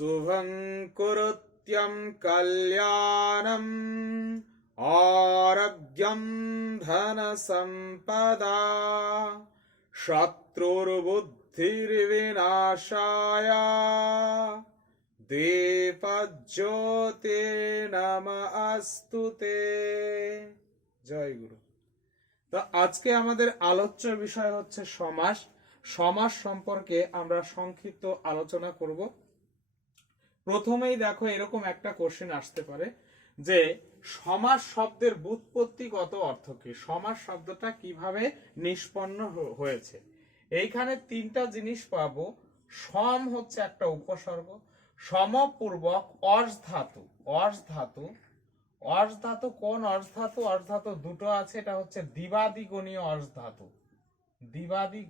শুভং কুরুত্যম কল্যাণম আরোগ্যম ধন সম্পদা শত্রুর্বুদ্ধির্বিনাশায় দীপজ্যোতি নমস্তুতে। জয় গুরু। তো আজকে আমাদের আলোচ্য বিষয় হচ্ছে সমাস। সমাস সম্পর্কে আমরা সংক্ষিপ্ত আলোচনা করব। প্রথমেই দেখো এরকম একটা কোশ্চেন আসতে পারে যে সমাস শব্দের ব্যুৎপত্তিগত অর্থ কি, সমাস শব্দটা কিভাবে নিষ্পন্ন হয়েছে। এইখানে তিনটা জিনিস পাবো। সম হচ্ছে একটা উপসর্গ, সমপূর্বক অর্শ ধাতু। অর্শ ধাতু, অর্শ ধাতু কোন অর্শ ধাতু? অর্শ ধাতু দুটো আছে, এটা হচ্ছে দ্বিবাদী অর্শ ধাতু। দ্বিবাদী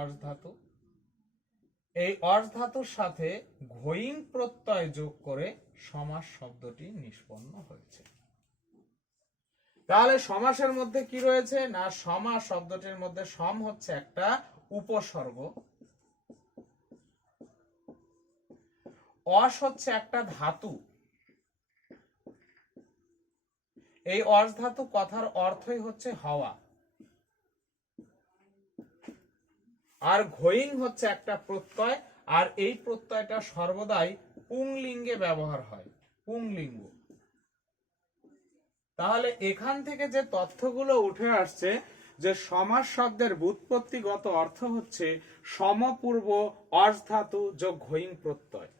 অর্শ ধাতু। এই অর্শ ধাতুর সাথে ঘইং প্রত্যয় যোগ করে সমাস শব্দটি নিষ্পন্ন হয়েছে। তাহলে সমাসের মধ্যে কি রয়েছে না, সমাস শব্দটির মধ্যে সম হচ্ছে একটা উপসর্গ, অস হচ্ছে একটা ধাতু। এই অর্শ ধাতু কথার অর্থই হচ্ছে হওয়া, আর ঘইং হচ্ছে একটা প্রত্যয়, আর এই প্রত্যয়টা সর্বদাই পুংলিঙ্গে ব্যবহার হয়, পুংলিঙ্গ। তাহলে এখান থেকে যে তথ্যগুলো উঠে আসছে যে সমাস শব্দের ব্যুৎপত্তিগত অর্থ হচ্ছে সমপূর্ব অর্শ ধাতু যোগ ঘইং প্রত্যয়।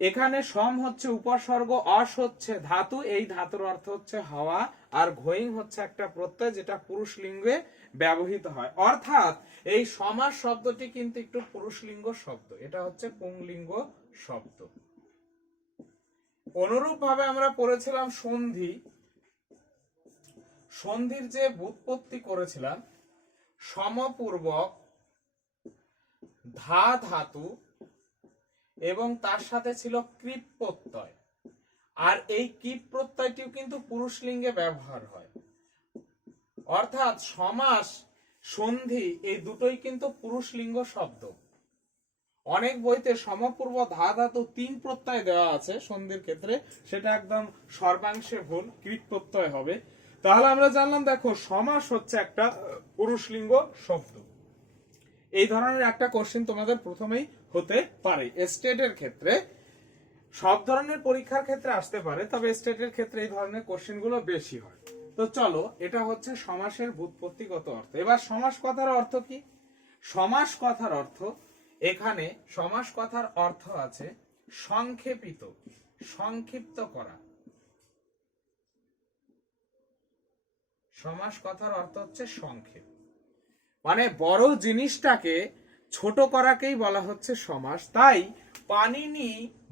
এখানে সম হচ্ছে উপসর্গ, অস হচ্ছে ধাতু, এই ধাতুর অর্থ হচ্ছে হওয়া, আর ঘইং হচ্ছে একটা প্রত্যয় যেটা পুরুষ লিঙ্গে ব্যবহৃত হয়। অর্থাৎ এই সমাস শব্দটি কিন্তু একটু পুরুষলিঙ্গ শব্দ, এটা হচ্ছে পুংলিঙ্গ শব্দ। অনুরূপ ভাবে আমরা পড়েছিলাম সন্ধি। সন্ধির যে ব্যুৎপত্তি করেছিলাম, সমপূর্বক ধা ধাতু এবং তার সাথে ছিল কৃপ প্রত্যয়, আর এই কৃপ প্রত্যয়টিও কিন্তু পুরুষলিঙ্গে ব্যবহার হয়। অর্থাৎ সমাস, সন্ধি এই দুটোই কিন্তু পুরুষলিঙ্গ শব্দ। অনেক বইতে সমপূর্ব ধা ধাতু ৩ প্রত্যয় দেওয়া আছে সন্ধির ক্ষেত্রে, সেটা একদম সর্বাংশে ভুল, কৃপ প্রত্যয় হবে। তাহলে আমরা জানলাম, দেখো সমাস হচ্ছে একটা পুরুষলিঙ্গ শব্দ। এই ধরনের একটা কোশ্চেন তোমাদের প্রথমেই হতে পারে। স্টেটের ক্ষেত্রে, সব ধরনের পরীক্ষার ক্ষেত্রে আসতে পারে, তবে স্টেটের ক্ষেত্রে এই ধরনের কোশ্চেন গুলো বেশি হয়। তো চলো, এটা হচ্ছে সমাসের ব্যুৎপত্তিগত অর্থ। এবার সমাস কথার অর্থ কি? সমাস কথার অর্থ, এখানে সমাস কথার অর্থ আছে সংক্ষেপিত, সংক্ষিপ্ত করা। সমাস কথার অর্থ হচ্ছে সংক্ষেপ, মানে বড় জিনিসটাকে ছোট করাকেই বলা হচ্ছে সমাস। তাই পাণিনি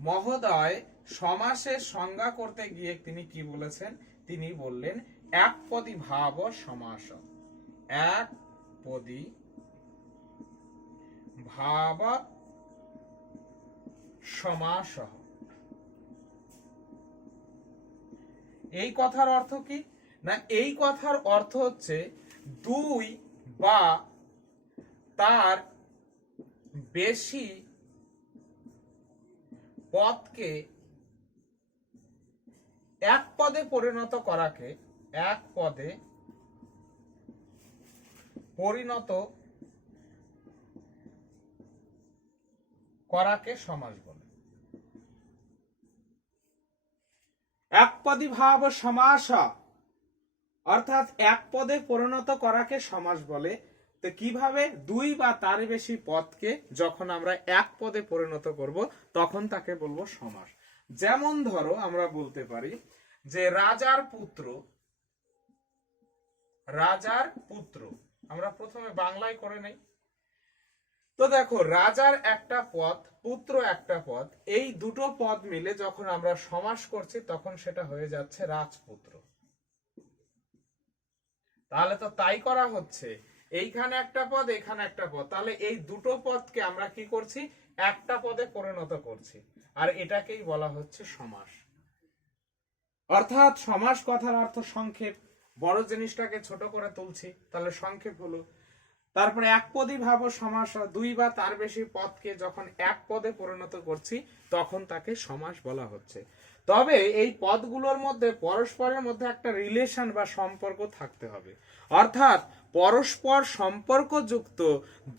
মহোদয় সমাসের সংজ্ঞা করতে গিয়ে তিনি কি বলেছেন? তিনি বললেন একপদী ভাব সমাস। একপদী ভাব সমাস। এই কথার অর্থ কি না, এই কথার অর্থ হচ্ছে দুই বা তার বেশি পদকে এক পদে পরিণত করাকে, এক পদে পরিণত করাকে সমাস বলে। একপদী ভাব সমাস, অর্থাৎ এক পদে পরিণত করাকে সমাস বলে। তো কিভাবে? দুই বা তার বেশি পদকে যখন আমরা এক পদে পরিণত করব তখন তাকে বলবো সমাস। যেমন ধরো আমরা বলতে পারি যে রাজার পুত্র, রাজার পুত্র, আমরা প্রথমে বাংলায় করে নেই। তো দেখো, রাজার একটা পদ, পুত্র একটা পদ, এই দুটো পদ মিলে যখন আমরা সমাস করছি তখন সেটা হয়ে যাচ্ছে রাজপুত্র। তাহলে তো তাই করা হচ্ছে, এইখানে একটা পদ, এখানে একটা পদ, তাহলে এই দুটো পদকে আমরা কি করছি? একটা পদে পরিণত করছি, আর এটাকেই বলা হচ্ছে সমাস। অর্থাৎ সমাস কথার অর্থ সংক্ষেপ, বড় জিনিসটাকে ছোট করে তুলছি, তাহলে সংক্ষেপ হলো। তারপরে একপদী ভাব সমাস, দুই বা তার বেশি পদকে যখন এক পদে পরিণত করছি তখন তাকে সমাস বলা হচ্ছে। তবে এই পদগুলোর মধ্যে পরস্পরের মধ্যে একটা রিলেশন বা সম্পর্ক থাকতে হবে, অর্থাৎ পরস্পর সম্পর্কযুক্ত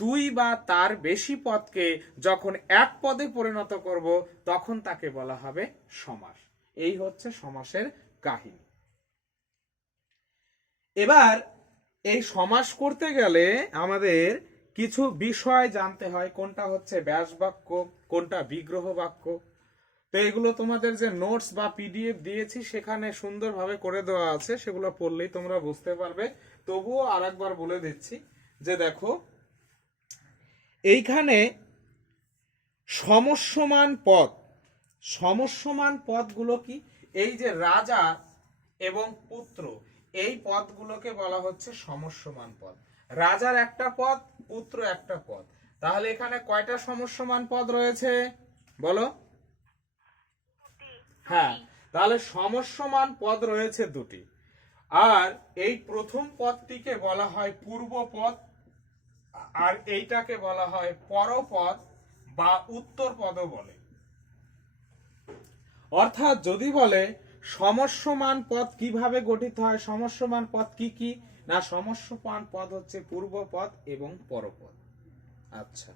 দুই বা তার বেশি পদকে যখন এক পদে পরিণত করব তখন তাকে বলা হবে সমাস। এই হচ্ছে সমাসের কাহিনী। এবার এই সমাস করতে গেলে আমাদের কিছু বিষয় জানতে হয়, কোনটা হচ্ছে ব্যাস বাক্য, কোনটা বিগ্রহ বাক্য। তো এগুলো তোমাদের যে নোটস বা পিডিএফ দিয়েছি সেখানে সুন্দরভাবে করে দেওয়া আছে, সেগুলো পড়লেই তোমরা বুঝতে পারবে। তবুও আরেকবার বলে দিচ্ছি যে দেখো এইখানে সমস্যমান পদ, সমস্যমান পদগুলো কি? এই যে রাজা এবং পুত্র, এই পদগুলোকে বলা হচ্ছে সমস্যমান পদ। রাজার একটা পদ, পুত্র একটা পদ। তাহলে এখানে কয়টা সমস্যমান পদ রয়েছে বলো? হ্যাঁ, তাহলে সমস্যমান পদ রয়েছে দুটি। আর এই প্রথম পদটিকে বলা হয় পূর্ব পদ, আর এইটাকে বলা হয় পরপদ বা উত্তর পদও বলে। অর্থাৎ যদি বলে সমস্যমান পদ কিভাবে গঠিত হয়, সমস্যমান পদ কি কি? না, সমস্যমান পদ হচ্ছে পূর্ব পদ এবং পরপদ। আচ্ছা,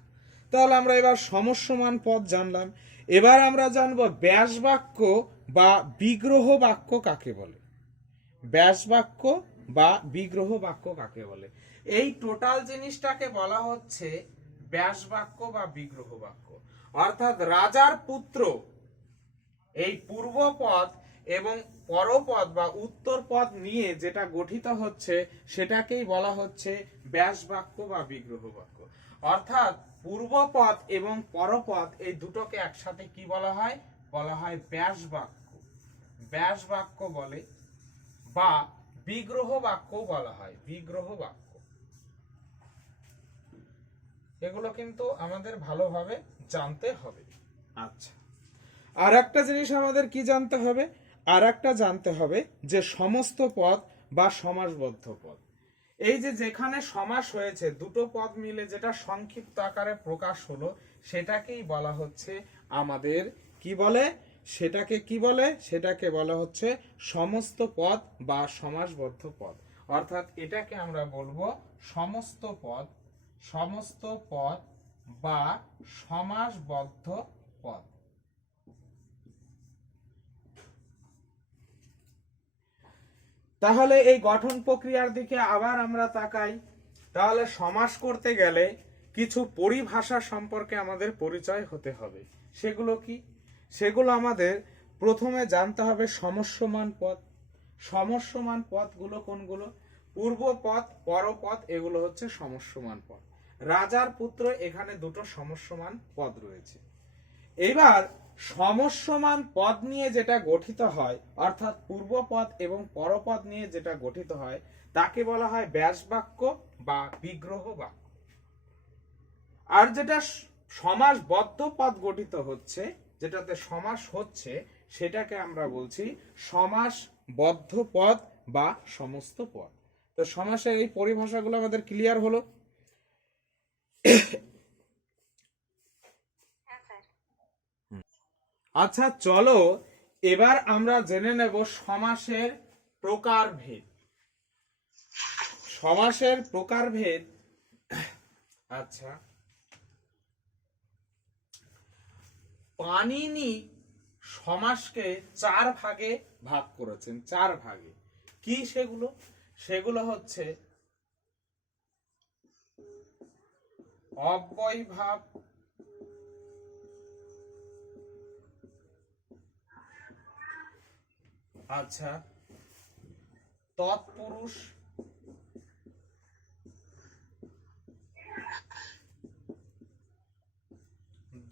তাহলে আমরা এবার সমস্যমান পদ জানলাম। এবার আমরা জানবো ব্যাস বাক্য বা বিগ্রহ বাক্য কাকে বলে। ব্যাস বাক্য বা বিগ্রহ বাক্য কাকে বলে? এই টোটাল জিনিসটাকে বলা হচ্ছে ব্যাস বাক্য বা বিগ্রহ বাক্য। অর্থাৎ রাজার পুত্র, এই পূর্ব পদ এবং পরপদ বা উত্তর পদ নিয়ে যেটা গঠিত হচ্ছে সেটাকেই বলা হচ্ছে ব্যাস বাক্য বা বিগ্রহ বাক্য। অর্থাৎ পূর্ব পদ এবং পরপদ এই দুটোকে একসাথে কি বলা হয়? বলা হয় ব্যাস বাক্য। ব্যাস বাক্য বলে বা বিগ্রহ বাক্য বলা হয়, বিগ্রহ বাক্য। এগুলো কিন্তু আমাদের ভালোভাবে জানতে হবে। আচ্ছা, আর একটা জিনিস আমাদের কি জানতে হবে? আর একটা জানতে হবে যে সমস্ত পদ বা সমাসবদ্ধ পদ। এই যে যেখানে সমাস হয়েছে দুটো পদ মিলে যেটা সংক্ষিপ্ত আকারে প্রকাশ হলো সেটাকেই বলা হচ্ছে আমাদের কি বলে? সেটাকে কি বলে? সেটাকে বলা হচ্ছে সমস্ত পদ বা সমাসবদ্ধ পদ। অর্থাৎ এটাকে আমরা বলবো সমস্ত পদ, সমস্ত পদ বা সমাসবদ্ধ পদ। তাহলে এই গঠন প্রক্রিয়ার দিকে আবার আমরা তাকাই। তাহলে সমাস করতে গেলে কিছু পরিভাষা সম্পর্কে আমাদের পরিচয় হতে হবে। সেগুলো কি? সেগুলো আমাদের প্রথমে জানতে হবে সমস্যমান পদ। সমস্যমান পদগুলো কোনগুলো? পূর্ব পদ, পরপদ, এগুলো হচ্ছে সমস্যমান পদ। রাজার পুত্র, এখানে দুটো সমস্যমান পদ রয়েছে। এবার সমস্যমান পদ নিয়ে যেটা গঠিত হয়, অর্থাৎ পূর্ব পদ এবং পরপদ নিয়ে যেটা গঠিত হয় তাকে বলা হয় ব্যাস বাক্য বা বিগ্রহ বাক্য। আর যেটা সমাসবদ্ধ পদ গঠিত হচ্ছে, যেটাতে সমাস হচ্ছে, সেটাকে আমরা বলছি সমাসবদ্ধ পদ বা সমস্ত পদ। তো সমাসের এই পরিভাষাগুলো আমাদের ক্লিয়ার হলো। আচ্ছা, চলো এবার আমরা জেনে নেব সমাসের প্রকারভেদ। সমাসের প্রকারভেদ। আচ্ছা, পাণিনি সমাসকে চার ভাগে ভাগ করেছেন, চার ভাগে। কি সেগুলো? সেগুলো হচ্ছে অব্যয়ভাব, আচ্ছা, তৎপুরুষ,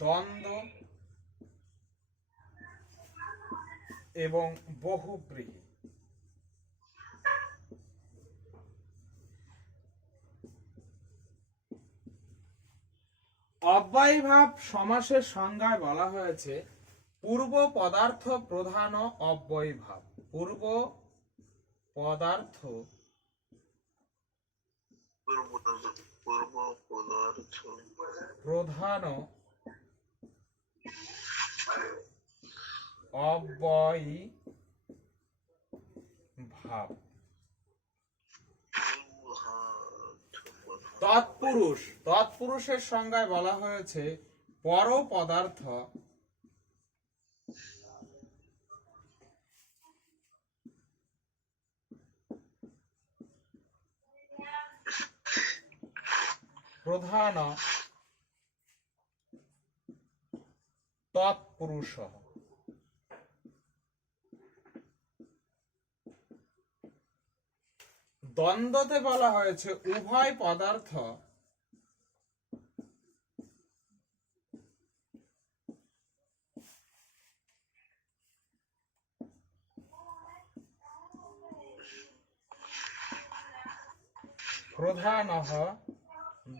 দ্বন্দ্ব এবং বহুব্রীহি। অব্যয়ভাব সমাসের সংজ্ঞায় বলা হয়েছে পূর্ব পদার্থ প্রধান অব্যয়ভাব। পূর্ব পদার্থ প্রধান অব্যয়ী ভাব। তৎপুরুষ, তৎপুরুষের সংজ্ঞায় বলা হয়েছে পর পদার্থ প্রধান তৎপুরুষ। দ্বন্দ্বতে বলা হয়েছে উভয় পদার্থ প্রধান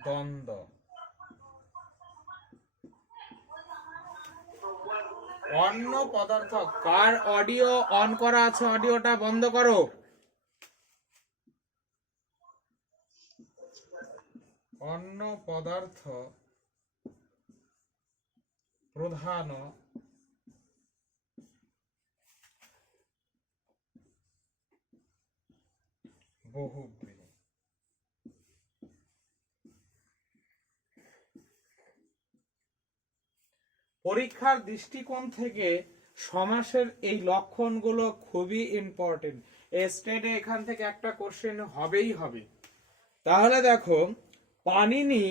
দ্বন্দ্ব। অন্য পদার্থ। কার অডিও অন করা আছে? অডিওটা বন্ধ করো। অন্য পদার্থ প্রধান বহুব্রীহি। পরীক্ষার দৃষ্টিকোণ থেকে সমাসের এই লক্ষণগুলো খুবই ইম্পর্টেন্ট। স্টেটে এখান থেকে একটা কোশ্চেন হবেই হবে। তাহলে দেখো, পাণিনি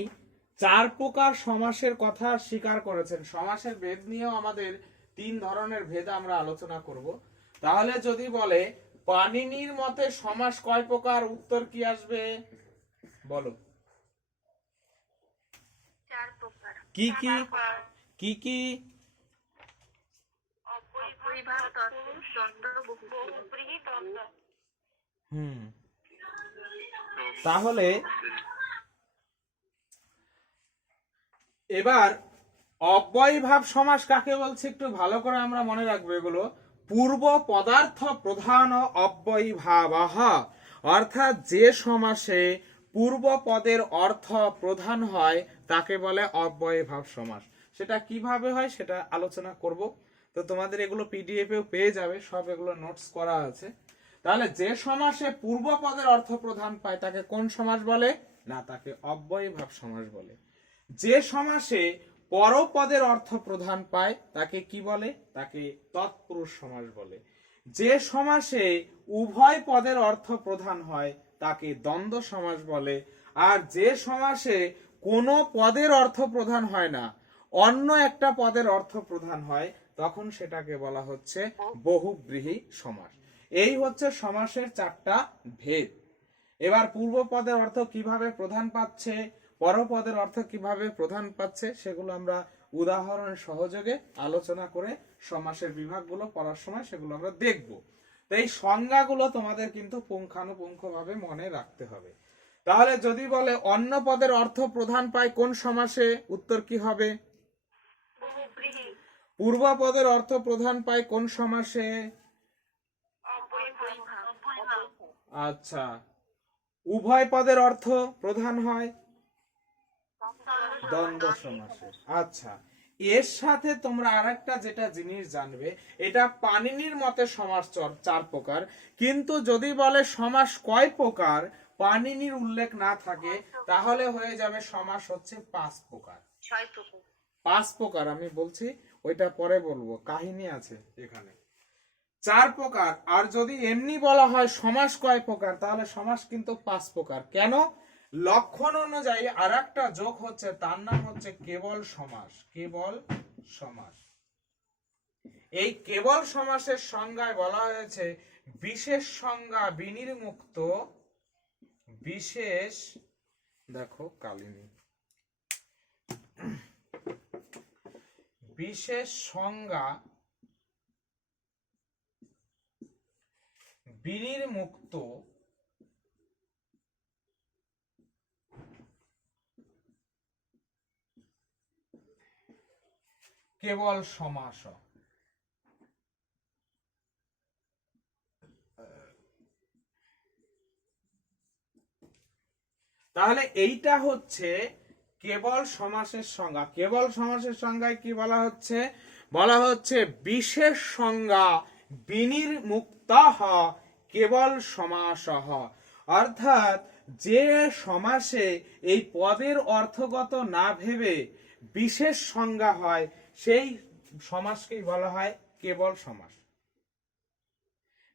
4 প্রকার সমাসের কথা স্বীকার করেছেন। সমাসের ভেদ নিয়েও আমাদের 3 ধরনের ভেদ আমরা আলোচনা করব। তাহলে যদি বলে পাণিনির মতে সমাস কয় প্রকার, উত্তর কি আসবে বলো? 4 প্রকার। কি কি? কি কি? অব্যয়ীভাব, তৎপুরুষ, দ্বন্দ্ব, বহুব্রীহি, দ্বন্দ্ব। তাহলে এবার অব্যয়ীভাব সমাস কাকে বলছে একটু ভালো করে আমরা মনে রাখবো। এগুলো পূর্ব পদার্থ প্রধান অব্যয়ীভাব, অর্থাৎ যে সমাসে পূর্ব পদের অর্থ প্রধান হয় তাকে বলে অব্যয়ীভাব সমাস। সেটা কিভাবে হয় সেটা আলোচনা করব। তো তোমাদের এগুলো পিডিএফ এও পেয়ে যাবে, সব এগুলো নোটস করা আছে। তাহলে যে সমাসে পূর্ব পদের অর্থ প্রধান পায় তাকে কোন সমাস বলে? না, তাকে অব্যয়ীভাব সমাস বলে। যে সমাসে পরপদের অর্থ প্রধান পায় তাকে কি বলে? তাকে তৎপুরুষ সমাস বলে। যে সমাসে উভয় পদের অর্থ প্রধান হয় তাকে দ্বন্দ্ব সমাস বলে। আর যে সমাসে কোনো পদের অর্থ প্রধান হয় না, অন্য একটা পদের অর্থ প্রধান হয়, তখন সেটাকে বলা হচ্ছে বহুব্রীহি সমাস। এই হচ্ছে সমাসের 4টা ভেদ। এবার পূর্ব পদের অর্থ কিভাবে প্রধান পাচ্ছে, পরপদের অর্থ কিভাবে প্রধান পাচ্ছে, সেগুলো আমরা উদাহরণ সহযোগে আলোচনা করে সমাসের বিভাগগুলো পড়ার সময় সেগুলো আমরা দেখব। তো এই সংজ্ঞাগুলো তোমাদের কিন্তু পুঙ্খানুপুঙ্খভাবে মনে রাখতে হবে। তাহলে যদি বলে অন্য পদের অর্থ প্রধান পায় কোন সমাসে, উত্তর কি হবে? বহুব্রীহি। পূর্ব পদের অর্থ প্রধান পায় কোন সমাসে? অব্যয়ীভাব। আচ্ছা, উভয় পদের অর্থ প্রধান হয় দ্বন্দ্ব সমাসে। আচ্ছা, এর সাথে তোমরা আরেকটা যেটা জিনিস জানবে, এটা পাণিনির মতে সমাস 4 প্রকার, কিন্তু যদি বলে সমাস কয় প্রকার পাণিনির উল্লেখ না থাকে তাহলে হয়ে যাবে সমাস হচ্ছে 5 প্রকার। 6 প্রকার। 5 প্রকার আমি বলছি, ওইটা পরে বলবো, কাহিনী আছে এখানে। 4 প্রকার। আর যদি এমনি বলা হয় সমাস কয় প্রকার, তাহলে সমাস কিন্তু 5 প্রকার। কেন? লক্ষণ অনুযায়ী আর একটা যোগ হচ্ছে, তার নাম হচ্ছে কেবল সমাস। কেবল সমাস। এই কেবল সমাসের সংজ্ঞায় বলা হয়েছে বিশেষ সংজ্ঞা বিনির্মুক্ত, বিশেষ, দেখো কালিনী, বিশেষ সংজ্ঞা বিনির্মুক্ত কেবল সমাস। তাহলে এইটা হচ্ছে কেবল সমাসের সংজ্ঞা। কেবল সমাসের সংজ্ঞায় কি বলা হচ্ছে? বলা হচ্ছে বিশেষ সংজ্ঞা বিনির্মুক্তঃ কেবল সমাসঃ। অর্থাৎ যে সমাসে এই পদের অর্থগত না ভেবে বিশেষ সংজ্ঞা হয় সেই সমাসকেই বলা হয় কেবল সমাস।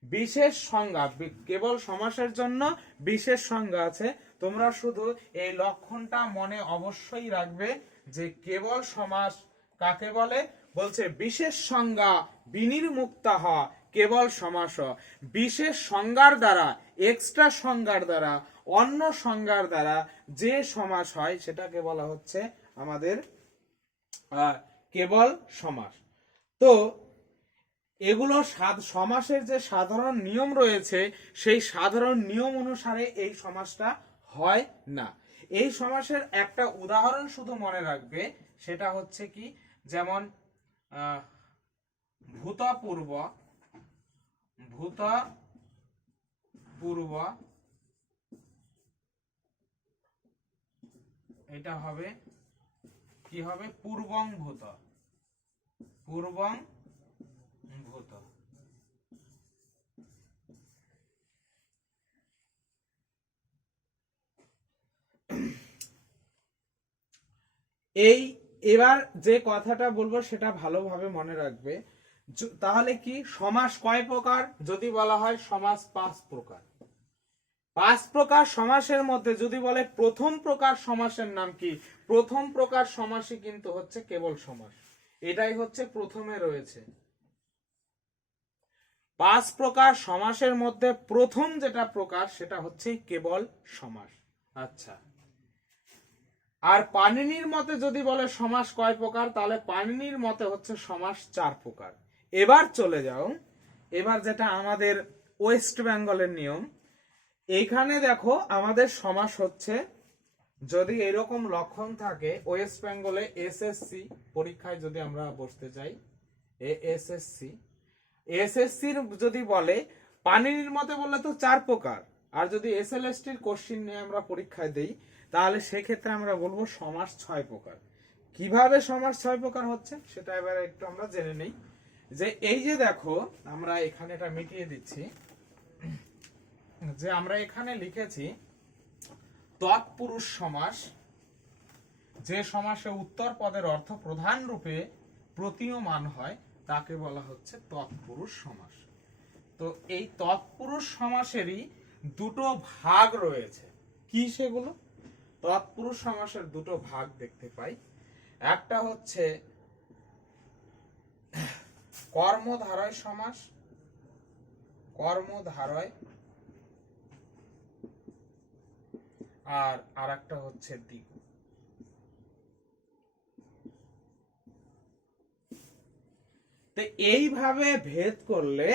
বিশেষ সংজ্ঞা, কেবল সমাসের জন্য বিশেষ সংজ্ঞা আছে। তোমরা শুধু এই লক্ষণটা মনে অবশ্যই রাখবে যে কেবল সমাস কাকে বলে। বলছে বিশেষ সংজ্ঞা বিনির্মুক্তঃ কেবল সমাস। বিশেষ সংজ্ঞার দ্বারা, এক্সট্রা সংজ্ঞার দ্বারা, অন্য সংজ্ঞার দ্বারা যে সমাস হয় সেটাকে বলা হচ্ছে আমাদের কেবল সমাস। তো এগুলো সমাসের যে সাধারণ নিয়ম রয়েছে সেই সাধারণ নিয়ম অনুসারে এই সমাসটা হয় না। এই সমাসের একটা উদাহরণ শুধু মনে রাখবে, সেটা হচ্ছে কি, যেমন ভূতপূর্ব, ভূতপূর্ব এটা হবে কি হবে, পূর্বং ভূত, পূর্বং ভূত। এই এবার যে কথাটা বলবো সেটা ভালোভাবে মনে রাখবে। তাহলে কি সমাস কয় প্রকার? যদি বলা হয় সমাস 5 প্রকার। 5 প্রকার সমাসের মধ্যে যদি বলে প্রথম প্রকার সমাসের নাম কি, প্রথম প্রকার সমাসই কিন্তু হচ্ছে কেবল সমাস। এটাই হচ্ছে প্রথমে রয়েছে। 5 প্রকার সমাসের মধ্যে প্রথম যেটা প্রকার সেটা হচ্ছে কেবল সমাস। আচ্ছা, আর পাণিনির মতে যদি বলে সমাস কয় প্রকার, তাহলে পাণিনির মতে হচ্ছে সমাস 4 প্রকার। এবার চলে যাও, এবার যেটা আমাদের ওয়েস্ট বেঙ্গলের নিয়ম, এইখানে দেখো আমাদের সমাস হচ্ছে, যদি এরকম লক্ষণ থাকে ওয়েস্ট বেঙ্গলে এসএসসি পরীক্ষায় যদি আমরা বসতে চাই, এসএসসির যদি বলে পাণিনির মতে বললে তো 4 প্রকার, আর যদি এসএলএসটির কোশ্চিন নিয়ে আমরা পরীক্ষায় দেই তাহলে সেক্ষেত্রে আমরা বলবো সমাস 6 প্রকার। কিভাবে সমাস 6 প্রকার হচ্ছে সেটা এবারে একটু আমরা জেনে নেই। যে এই যে দেখো, আমরা এখানে এটা মিটিয়ে দিচ্ছি, যে আমরা এখানে লিখেছি তৎপুরুষ সমাস, যে সমাসে উত্তর পদের অর্থ প্রধান রূপে প্রতীয়মান হয় তাকে বলা হচ্ছে তৎপুরুষ সমাস। তো এই তৎপুরুষ সমাসেরই দুটো ভাগ রয়েছে। কি সেগুলো? তৎপুরুষ সমাসের দুটো ভাগ দেখতে পাই। একটা হচ্ছে কর্মধারয় সমাস, কর্মধারয়, আর আরেকটা হচ্ছে দ্বিগু। তো এইভাবে ভেদ করলে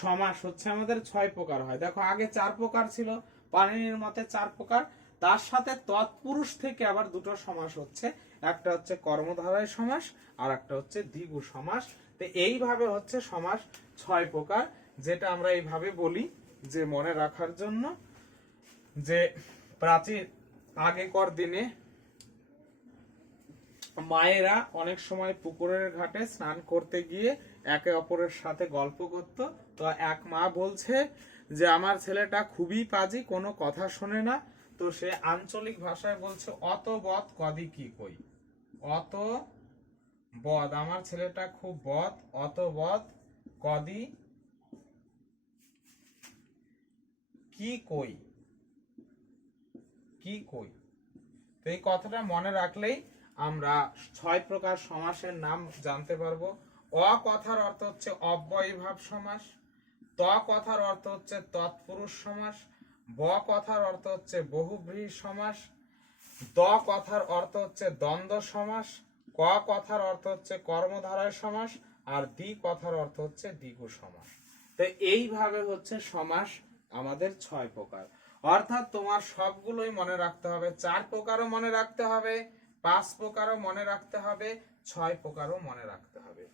সমাস হচ্ছে আমাদের 6 প্রকার হয়। দেখো আগে 4 প্রকার ছিল, পাণিনির মতে 4 প্রকার, তার সাথে তৎপুরুষ থেকে আবার দুটো সমাস হচ্ছে, একটা হচ্ছে কর্মধারয় সমাস আর একটা হচ্ছে দ্বিগু সমাস। তো এইভাবে হচ্ছে সমাস 6 প্রকার, যেটা আমরা এইভাবে বলি যে মনে রাখার জন্য, যে প্রাচীন আগেকার দিনে মায়েরা অনেক সময় পুকুরের ঘাটে স্নান করতে গিয়ে একে অপরের সাথে গল্প করত। তো এক মা বলছে যে আমার ছেলেটা খুবই পাজি, কোনো কথা শোনে না। তো সে আঞ্চলিক ভাষায় বলছে অত বদ কদি কি কই, অত বদ, আমার ছেলেটা খুব বদ, অত বদ কদি কি কই, কি কই। তো এই কথাটা মনে রাখলেই আমরা 6 প্রকার সমাসের নাম জানতে পারবো। অ কথার অর্থ হচ্ছে অব্যয়ীভাব সমাস, ত কথার অর্থ হচ্ছে তৎপুরুষ সমাস, ব কথার অর্থ হচ্ছে বহুব্রীহি সমাস, দ কথার অর্থ হচ্ছে দ্বন্দ্ব সমাস, ক কথার অর্থ হচ্ছে কর্মধারয় সমাস, আর দ্বি কথার অর্থ হচ্ছে দ্বিগু সমাস। তো এইভাবে হচ্ছে সমাস আমাদের 6 প্রকার। অর্থাৎ তোমার সবগুলোই মনে রাখতে হবে, 4 প্রকারও মনে রাখতে হবে, 5 প্রকারও মনে রাখতে হবে, 6 প্রকারও মনে রাখতে হবে।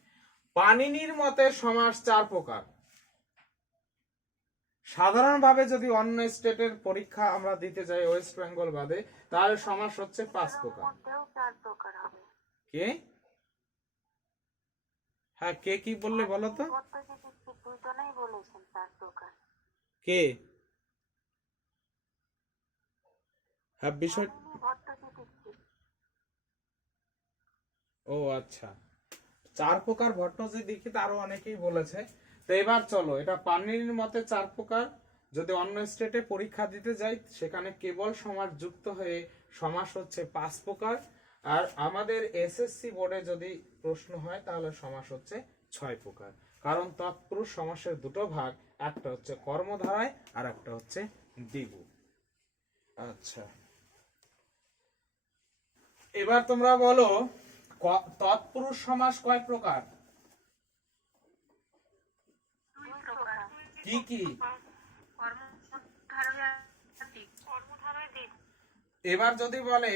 পাণিনির মতে সমাস 4 প্রকার। সাধারণভাবে যদি অন্য স্টেটের পরীক্ষা আমরা দিতে যাই ওয়েস্ট বেঙ্গল বাদে, তাহলে সমাস হচ্ছে 5 প্রকার। মধ্যেও 4 প্রকার হবে। কে? হ্যাঁ, কে কি বললে বলো তো? দুজনেই বলেছেন 4 প্রকার। কে? হ্যাঁ, বিষয়। ও আচ্ছা, 4 প্রকার ভট্টজি দীক্ষিত, আরো অনেকেই বলেছে। তো এবার চলো, এটা পানির মতে 4 প্রকার। যদি অন্য স্টেটে পরীক্ষা দিতে যাই, সেখানে কেবল সমাস যুক্ত হয়ে সমাস হচ্ছে 5 প্রকার। আর আমাদের এসএসসি বোর্ডে যদি প্রশ্ন হয়, তাহলে সমাস হচ্ছে 6 প্রকার। কারণ তৎপুরুষ সমাসের দুটো ভাগ, একটা হচ্ছে কর্মধারায় আর একটা হচ্ছে দ্বিগু। আচ্ছা, এবার তোমরা বলো তৎপুরুষ সমাস কয় প্রকার? 2 প্রকার। কি কি? কর্মধারয় দিক। এবার যদি বলে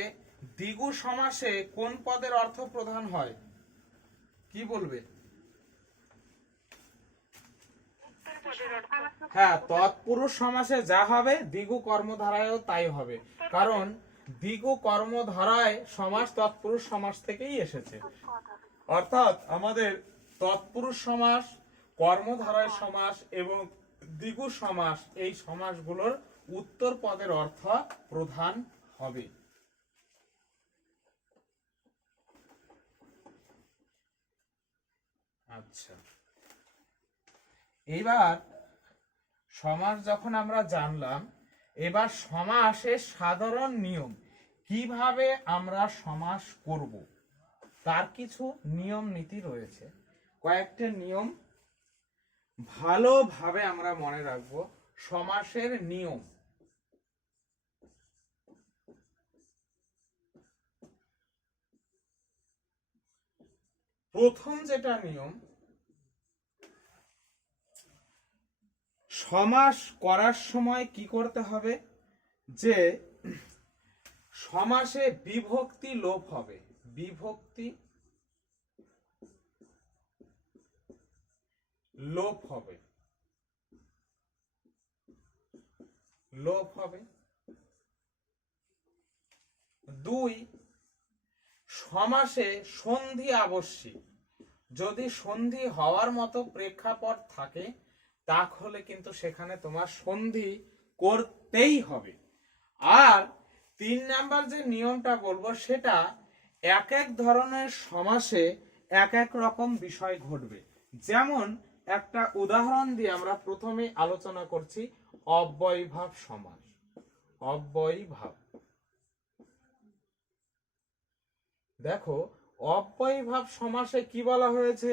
দ্বিগু সমাসে কোন পদের অর্থ প্রধান হয়, কি বলবে? হ্যাঁ, তৎপুরুষ সমাসে যা হবে দ্বিগু কর্মধারায়ও তাই হবে। কারণ দ্বিগু কর্মধারায় সমাস তৎপুরুষ সমাস থেকেই এসেছে। অর্থাৎ আমাদের তৎপুরুষ সমাস, কর্মধারায় সমাস এবং দ্বিগু সমাস, এই সমাসগুলোর উত্তর পদের অর্থ প্রধান হবে। আচ্ছা, এবার সমাস যখন আমরা জানলাম, এবার সমাসের সাধারণ নিয়ম, কিভাবে আমরা সমাস করব তার কিছু নিয়ম নীতি রয়েছে। কয়েকটা নিয়ম ভালোভাবে আমরা মনে রাখবো। সমাসের নিয়ম, প্রথম যেটা নিয়ম, সমাস করার সময় কি করতে হবে, যে সমাসে বিভক্তি লোপ হবে। বিভক্তি লোপ হবে, লোপ হবে। 2, সমাসে সন্ধি আবশ্যিক। যদি সন্ধি হওয়ার মতো প্রেক্ষাপট থাকে, তাহলে কিন্তু সেখানে তোমার সন্ধি করতেই হবে। আর 3 নাম্বার যে নিয়মটা বলবো, সেটা এক এক ধরনের সমাসে এক এক রকম বিষয় ঘটবে। যেমন একটা উদাহরণ দিয়ে আমরা প্রথমে আলোচনা করছি, অব্যয়ীভাব সমাস। অব্যয়ীভাব, দেখো অব্যয়ীভাব সমাসে কি বলা হয়েছে,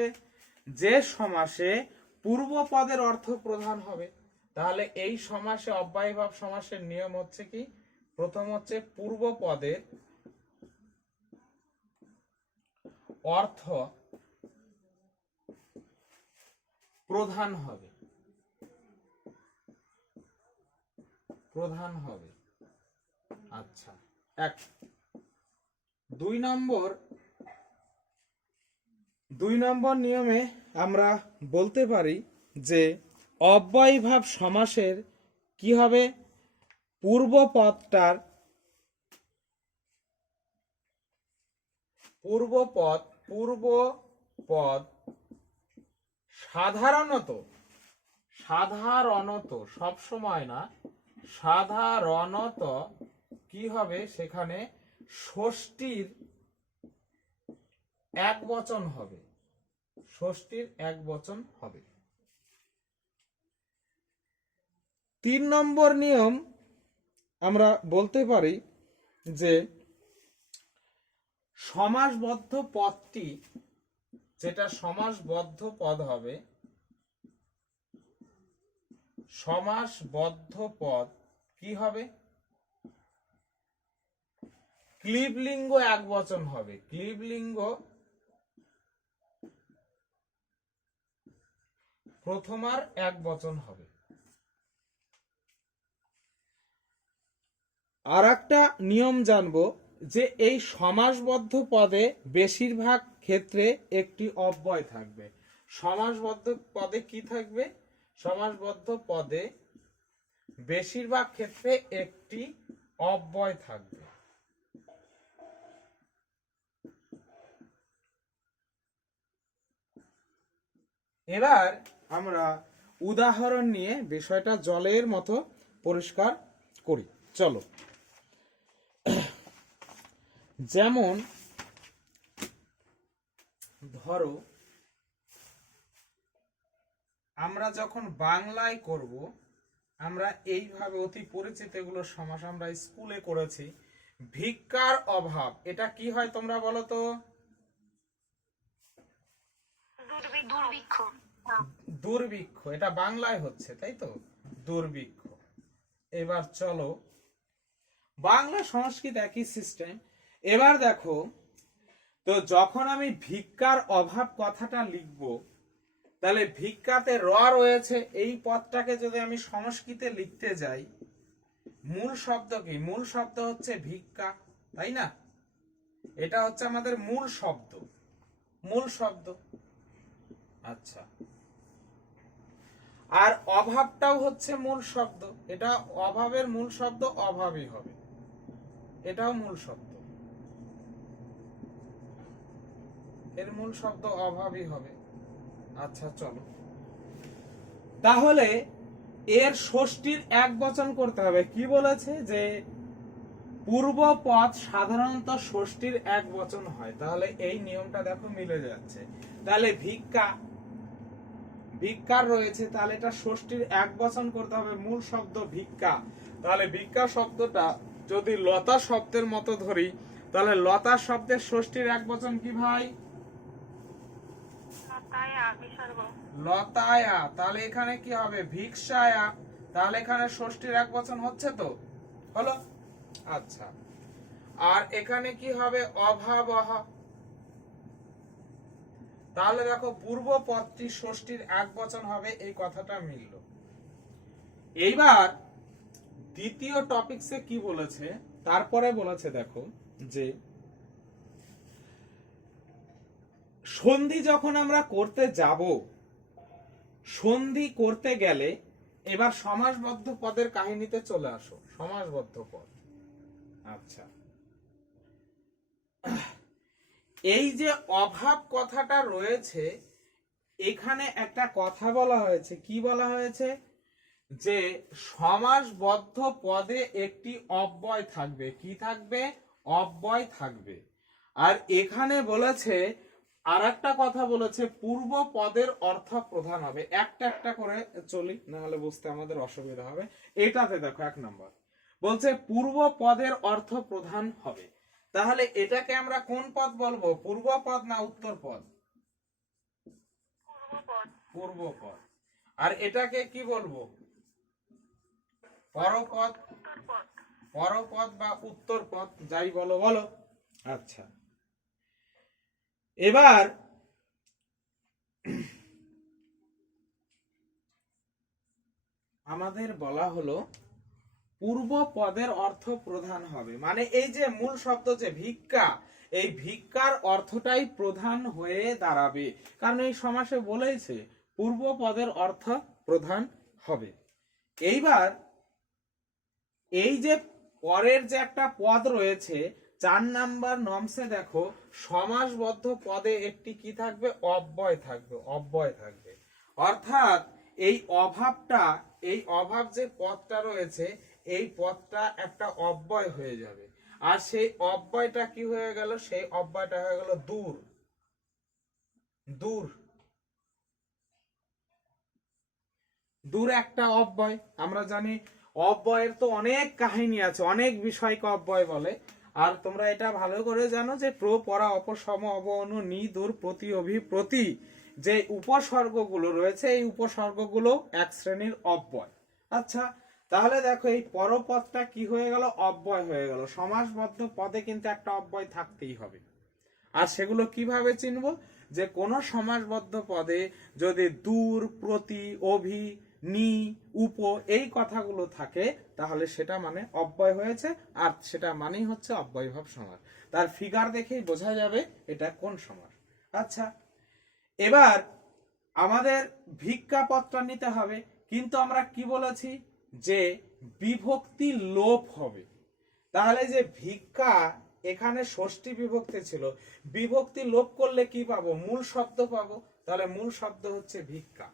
যে সমাসে পূর্ব পদের অর্থ প্রধান হবে। তাহলে এই সমাসে, অব্যয়ীভাব সমাসের নিয়ম হচ্ছে কি, প্রথম হচ্ছে পূর্ব পদের অর্থ প্রধান হবে, প্রধান হবে। আচ্ছা, 1। 2 নম্বর নিয়মে আমরা বলতে পারি যে অব্যয়ীভাব সমাসের কি হবে, পূর্ব পদ সাধারণত সব সময় না, সাধারণত কি হবে, সেখানে ষষ্ঠীর একবচন হবে, ষষ্ঠীর একবচন হবে। 3 নম্বর নিয়ম আমরা বলতে পারি যে সমাসবদ্ধ পদটি, যেটা সমাসবদ্ধ পদ হবে, সমাসবদ্ধ পদ কি হবে, ক্লীবলিঙ্গ একবচন হবে। ক্লীবলিঙ্গ প্রথমার একবচন হবে। আর একটা নিয়ম জানবো, যে এই সমাসবদ্ধ পদে বেশিরভাগ ক্ষেত্রে একটি অব্যয় থাকবে। সমাসবদ্ধ পদে কি থাকবে, সমাসবদ্ধ পদে বেশিরভাগ ক্ষেত্রে একটি অব্যয় থাকবে। এবার আমরা উদাহরণ নিয়ে বিষয়টা জলের মতো পরিষ্কার করি। চলো, যেমন ধরো আমরা যখন বাংলায় করব, আমরা এইভাবে অতি পরিচিত এগুলো সমাস আমরা স্কুলে করেছি। ভিক্ষার অভাব, এটা কি হয় তোমরা বলো তো? দুর্ভিক্ষ। দুর্ভিক্ষ, এটা বাংলায় হচ্ছে তাই তো, দুর্ভিক্ষ। এবার চলো, বাংলা সংস্কৃত একই সিস্টেম। এবার দেখো তো, যখন আমি ভিক্ষার অভাব কথাটা লিখব, তাহলে ভিক্ষাতে র রয়েছে, এই পদটাকে যদি আমি সংস্কৃতে লিখতে যাই, মূল শব্দ কি? মূল শব্দ হচ্ছে ভিক্ষা, তাই না? এটা হচ্ছে আমাদের মূল শব্দ, মূল শব্দ। আচ্ছা, আর অভাবটাও হচ্ছে মূল শব্দ, এটা অভাবের মূল শব্দ অভাবই হবে, এটাও মূল শব্দ, এর মূল শব্দ অভাবই হবে। আচ্ছা চলো, তাহলে এর ষষ্ঠীর এক বচন করতে হবে। কি বলেছে? যে পূর্ব পদ সাধারণত ষষ্ঠীর এক বচন হয়। তাহলে এই নিয়মটা দেখো মিলে যাচ্ছে। তাহলে ভিক্ষা, ভিক্ষার রয়েছে, তাহলে এটা ষষ্ঠীর এক বচন করতে হবে, মূল শব্দ ভিক্ষা। তাহলে ভিক্ষা শব্দটা যদি লতা শব্দের মতো ধরি, তাহলে লতা শব্দের ষষ্ঠীর এক বচন কি ভাই? লতায়া। তাহলে এখানে কি হবে? ভিক্ষায়া। তাহলে এখানে ষষ্ঠীর এক বচন হচ্ছে তো, হলো। আচ্ছা, আর এখানে কি হবে? অভাবহ। তাহলে দেখো পূর্ব পদটি ষষ্ঠীর এক বচন হবে, এই কথাটা মিলল। এইবার দ্বিতীয় টপিকসে কি বলেছে, তারপরে বলেছে দেখো যে সন্ধি যখন আমরা করতে যাব, সন্ধি করতে গেলে এবার সমাসবদ্ধ পদের কাহিনীতে চলে আসো। সমাসবদ্ধ পদ, আচ্ছা, এই যে অভাব কথাটা রয়েছে, এখানে একটা কথা বলা হয়েছে। কি বলা হয়েছে? যে সমাসবদ্ধ পদে একটি অব্যয় থাকবে। কি থাকবে? অব্যয় থাকবে। আর এখানে বলেছে, আর একটা কথা বলেছে, পূর্ব পদের অর্থ প্রধান হবে। একটা একটা করে চলি, নাহলে বুঝতে আমাদের অসুবিধা হবে। এটাতে দেখো, এক নম্বর বলছে পূর্ব পদের অর্থ প্রধান হবে। তাহলে এটাকে আমরা কোন পদ বলবো? পূর্ব পদ না উত্তর পদ? পূর্ব পদ। আর এটাকে কি বলবো? পরপদ, পরপদ বা উত্তর পদ, যাই বলো বলো। আচ্ছা, এবার আমাদের বলা হলো পূর্ব পদের অর্থ প্রধান হবে, মানে এই যে মূল শব্দ যে ভিক্ষা, এই ভিক্ষার অর্থটাই প্রধান হয়ে দাঁড়াবে, কারণ এই সমাসে বলেছে পূর্ব পদের অর্থ প্রধান হবে। এইবার এই যে পরের যে একটা পদ রয়েছে 4 নাম্বার নমসে দেখো, সমাসবদ্ধ পদে একটি কি থাকবে? অব্যয় থাকবে, অব্যয় থাকবে। অর্থাৎ এই অভাবটা, এই অভাব যে পদটা রয়েছে, এই পদটা একটা অব্যয় হয়ে যাবে। আর সেই অব্যয়টা কি হয়ে গেল? সেই অব্যয়টা হয়ে গেল দূর। দূর, দূর একটা অব্যয়। আমরা জানি অব্যয়ের তো অনেক কাহিনী আছে, অনেক বিষয়কে অব্যয় বলে। আর তোমরা এটা ভালো করে জানো যে প্র, পরা, অপসম, অব, অনু, নি, দূর, প্রতি, অভি, প্রতি, যে উপসর্গগুলো রয়েছে, এই উপসর্গগুলো এক শ্রেণীর অব্যয়। আচ্ছা, তাহলে দেখো এই পরপদটা কি হয়ে গেল? অব্যয় হয়ে গেল। সমাসবদ্ধ পদে কিন্তু একটা অব্যয় থাকতেই হবে। আর সেগুলো কিভাবে চিনব? যে কোন সমাসবদ্ধ পদে যদি দূর, প্রতি, অভি, নি, উপ এই কথাগুলো থাকে, তাহলে সেটা মানে অব্যয় হয়েছে, আর সেটা মানেই হচ্ছে অব্যয়ভাব সমাস। তার ফিগার দেখেই বোঝা যাবে এটা কোন সমাস। আচ্ছা, এবার আমাদের ভিক্ষা পদটা নিতে হবে, কিন্তু আমরা কি বলেছি? যে বিভক্তি লোপ হবে। তাহলে যে ভিক্ষা এখানে ষষ্ঠী বিভক্তি ছিল, বিভক্তি লোপ করলে কি পাবো? মূল শব্দ পাবো। তাহলে মূল শব্দ হচ্ছে ভিক্ষা,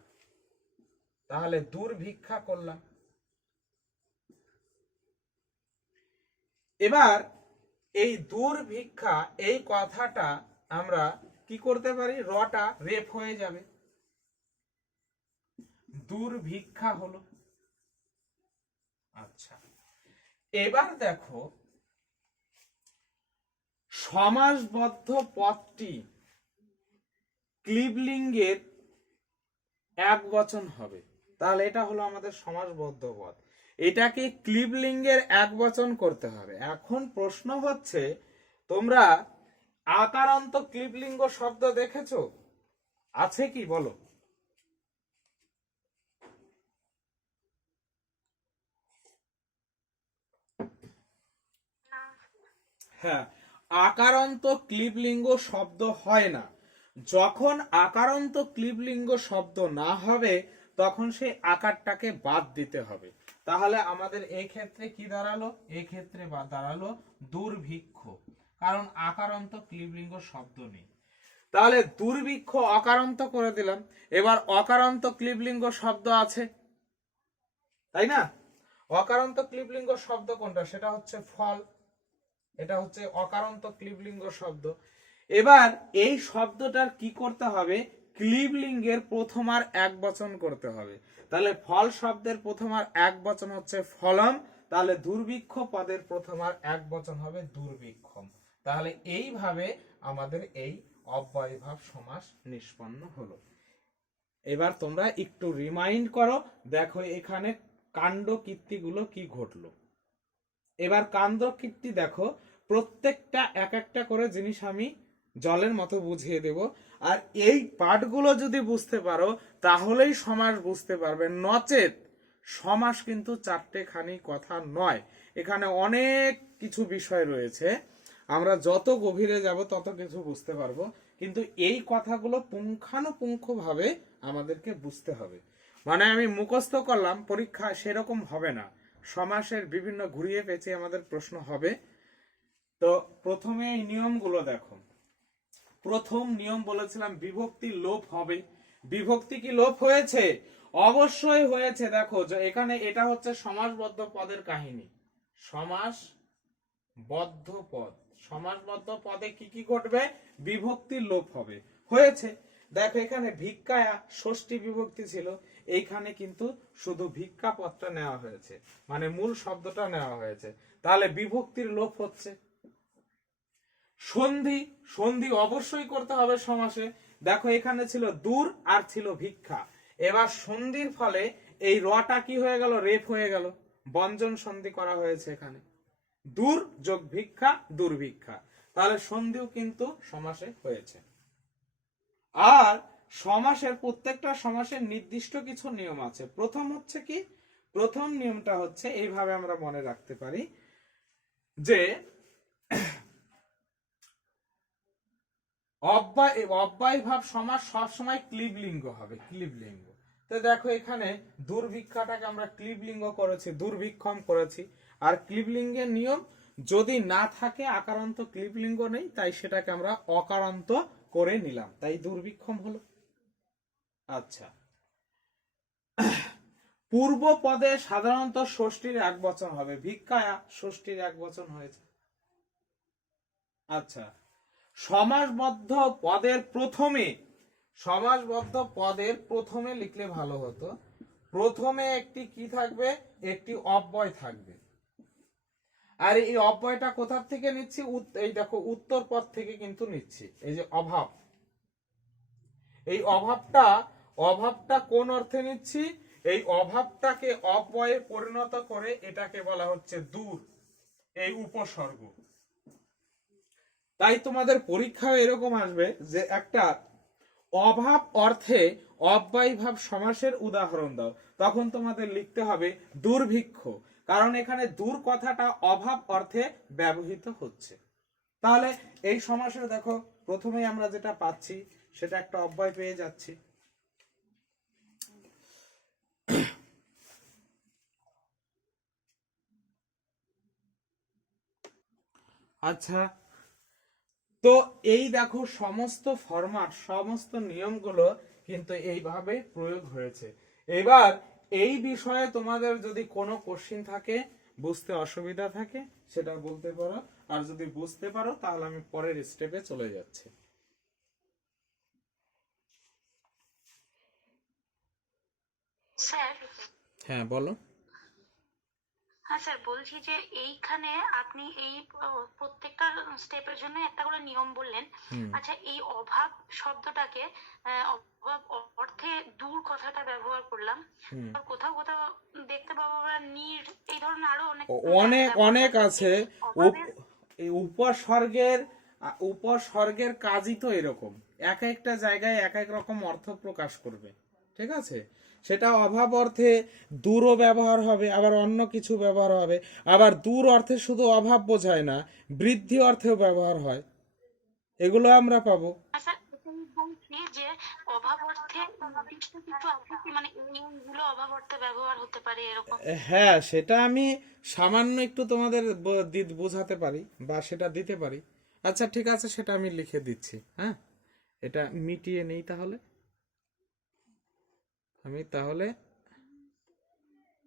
তাহলে দুর্ভিক্ষা করলাম। এবার এই দুর্ভিক্ষা এই কথাটা আমরা কি করতে পারি? রটা রেফ হয়ে যাবে, দুর্ভিক্ষা হলো। আচ্ছা, এবার দেখো সমাসবদ্ধ পদটি ক্লিবলিঙ্গের একবচন হবে। তাহলে এটা হলো আমাদের সমাসবদ্ধ পদ, এটাকে ক্লিবলিঙ্গের একবচন করতে হবে। এখন প্রশ্ন হচ্ছে, তোমরা আকারান্ত ক্লিবলিঙ্গ শব্দ দেখেছো? আছে কি বলো? হ্যাঁ, আকারান্ত ক্লিবলিঙ্গ শব্দ হয় না। যখন আকারান্ত ক্লিবলিঙ্গ শব্দ না হবে তখন সেই আকারটাকে বাদ দিতে হবে। তাহলে আমাদের এই ক্ষেত্রে কি দাঁড়ালো? এই ক্ষেত্রে দাঁড়ালো দুর্ভিক্ষ, কারণ আকারান্ত ক্লিবলিঙ্গ শব্দ নেই। তাহলে দুর্ভিক্ষ অকারান্ত করে দিলাম। এবার অকারান্ত ক্লিবলিঙ্গ শব্দ আছে, তাই না? অকারান্ত ক্লিবলিঙ্গ শব্দ কোনটা? সেটা হচ্ছে ফল। এটা হচ্ছে অকারান্ত ক্লিবলিঙ্গ শব্দ। এবার এই শব্দটার কি করতে হবে? ক্লিবলিঙ্গের প্রথম আর একবচন করতে হবে। তাহলে ফল শব্দের প্রথম আর একবচন হচ্ছে ফলম, তাহলে দুর্ভিক্ষ পদের প্রথম আর একবচন হবে দুর্ভিক্ষম। তাহলে এইভাবে আমাদের এই অব্যয়ভাব সমাস নিষ্পন্ন হলো। এবার তোমরা একটু রিমাইন্ড করো, দেখো এখানে কাণ্ড কীর্তিগুলো কি ঘটলো। এবার কাণ্ড কীর্তি দেখো, প্রত্যেকটা এক একটা করে জিনিস আমি জলের মতো বুঝিয়ে দেব। আর এই পাঠগুলো যদি বুঝতে পারো তাহলেই সমাস বুঝতে পারবে, নচেত সমাস কিন্তু চারটে খানি কথা নয়, এখানে অনেক কিছু বিষয় রয়েছে। আমরা যত গভীরে যাব তত কিছু বুঝতে পারবো, কিন্তু এই কথাগুলো পুঙ্খানুপুঙ্খভাবে আমাদেরকে বুঝতে হবে। মানে আমি মুখস্থ করলাম, পরীক্ষা সেরকম হবে না। সমাসের বিভিন্ন ঘুরিয়ে পেঁচিয়ে আমাদের প্রশ্ন হবে। তো প্রথমে এই নিয়মগুলো দেখো। প্রথম নিয়ম বলেছিলাম বিভক্তি লোপ হবে। বিভক্তি কি লোপ হয়েছে? অবশ্যই হয়েছে। দেখো এখানে এটা হচ্ছে সমাসবদ্ধ পদের কাহিনী। সমাসবদ্ধ পদ, সমাসবদ্ধ পদে কি কি ঘটবে? বিভক্তি লোপ হবে, হয়েছে। দেখো এখানে ভিক্ষায়া ষষ্ঠী বিভক্তি ছিল, এইখানে কিন্তু শুধু ভিক্ষা পদটা নেওয়া হয়েছে, মানে মূল শব্দটা নেওয়া হয়েছে, তাহলে বিভক্তির লোপ হচ্ছে। সন্ধি, সন্ধি অবশ্যই করতে হবে সমাসে। দেখো এখানে ছিল দূর আর ছিল ভিক্ষা, এবার সন্ধির ফলে এই রটা কি হয়ে গেল? রেফ হয়ে গেল, বঞ্জন সন্ধি করা হয়েছে এখানে, দূর যোগ ভিক্ষা, দুর্ভিক্ষা। তাহলে সন্ধিও কিন্তু সমাসে হয়েছে। আর সমাসের প্রত্যেকটা সমাসের নির্দিষ্ট কিছু নিয়ম আছে। প্রথম হচ্ছে কি? প্রথম নিয়মটা হচ্ছে এইভাবে আমরা মনে রাখতে পারি যে অব্যয়ভাব সমাস সবসময় ক্লিবলিঙ্গ হবে, ক্লিবলিঙ্গ। তো দেখো এখানে দুর্ভিক্ষাটাকে আমরা ক্লিবলিঙ্গ করেছি, দুর্ভিক্ষম করেছি। আর ক্লিবলিঙ্গের নিয়ম, যদি না থাকে আকারান্ত ক্লিবলিঙ্গ নেই, তাই সেটাকে আমরা অকারান্ত করে নিলাম, তাই দুর্ভিক্ষম হলো। আচ্ছা, পূর্ব পদে সাধারণত ষষ্ঠীর একবচন হবে, ভিক্ষায়া ষষ্ঠীর একবচন হয়েছে। আচ্ছা, সমাসবদ্ধ পদের প্রথমে, সমাসবদ্ধ পদের প্রথমে লিখলে ভালো হতো, প্রথমে একটি কি থাকবে? একটি অব্যয় থাকবে। আর এই অব্যয়টা কোথা থেকে নিচ্ছি? এই দেখো উত্তর পদ থেকে কিন্তু নিচ্ছি। এই যে অভাব, এই অভাবটা কোন অর্থে নিচ্ছি? এই অভাবটাকে অব্যয়ে পরিণত করে এটাকে বলা হচ্ছে দূর, এই উপসর্গ। তাই তোমাদের পরীক্ষায় এরকম আসবে যে একটা অভাব অর্থে অব্যয়ভাব সমাসের উদাহরণ দাও, তখন তোমাদের লিখতে হবে দুর্ভিক্ষ, কারণ এখানে দূর কথাটা অভাব অর্থে ব্যবহৃত হচ্ছে। তাহলে এই সমাসে দেখো প্রথমেই আমরা যেটা পাচ্ছি সেটা একটা অব্যয় পেয়ে যাচ্ছি। আচ্ছা, তো এই দেখো সমস্ত ফরম্যাট, সমস্ত নিয়মগুলো কিন্তু এইভাবে প্রয়োগ হয়েছে। এবার এই বিষয়ে তোমাদের যদি কোনো কোশ্চিন থাকে, বুঝতে অসুবিধা থাকে, সেটা বলতে পারো। আর যদি বুঝতে পারো তাহলে আমি পরের স্টেপে চলে যাচ্ছি। স্যার, হ্যাঁ বলো। হ্যাঁ স্যার, বলছি যে এইখানে আপনি এই প্রত্যেকটা স্টেপের জন্য একটা করে নিয়ম বললেন। হুম আচ্ছা, এই অভাব শব্দটাকে অভাব অর্থে দূর কথাটা ব্যবহার করলাম। হুম আর কোথাও কোথাও দেখতে পাবো আমরা নির, এই ধরনের আরো অনেক অনেক ব্যবহার অনেক করা আছে। অভাবের। এই উপসর্গের উপসর্গের কাজই তো এরকম, এক একটা জায়গায় এক এক রকম অর্থ প্রকাশ করবে। ঠিক আছে, সেটা অভাব অর্থে দূরও ব্যবহার হবে, আবার অন্য কিছু ব্যবহার হবে। আবার দূর অর্থে শুধু অভাব বোঝায় না, বৃদ্ধি অর্থেও ব্যবহার হয়, এগুলো আমরা পাবো। স্যার, এটাই বলছি যে অভাব অর্থে নির্দিষ্ট কিছু আছে কি, মানে এইগুলো অভাব অর্থে ব্যবহার হতে পারে এরকম? হ্যাঁ, সেটা আমি সামান্য একটু তোমাদের বোঝাতে পারি বা সেটা দিতে পারি। আচ্ছা ঠিক আছে, সেটা আমি লিখে দিচ্ছি। হ্যাঁ, এটা মিটিয়ে নেই তাহলে। আমি তাহলে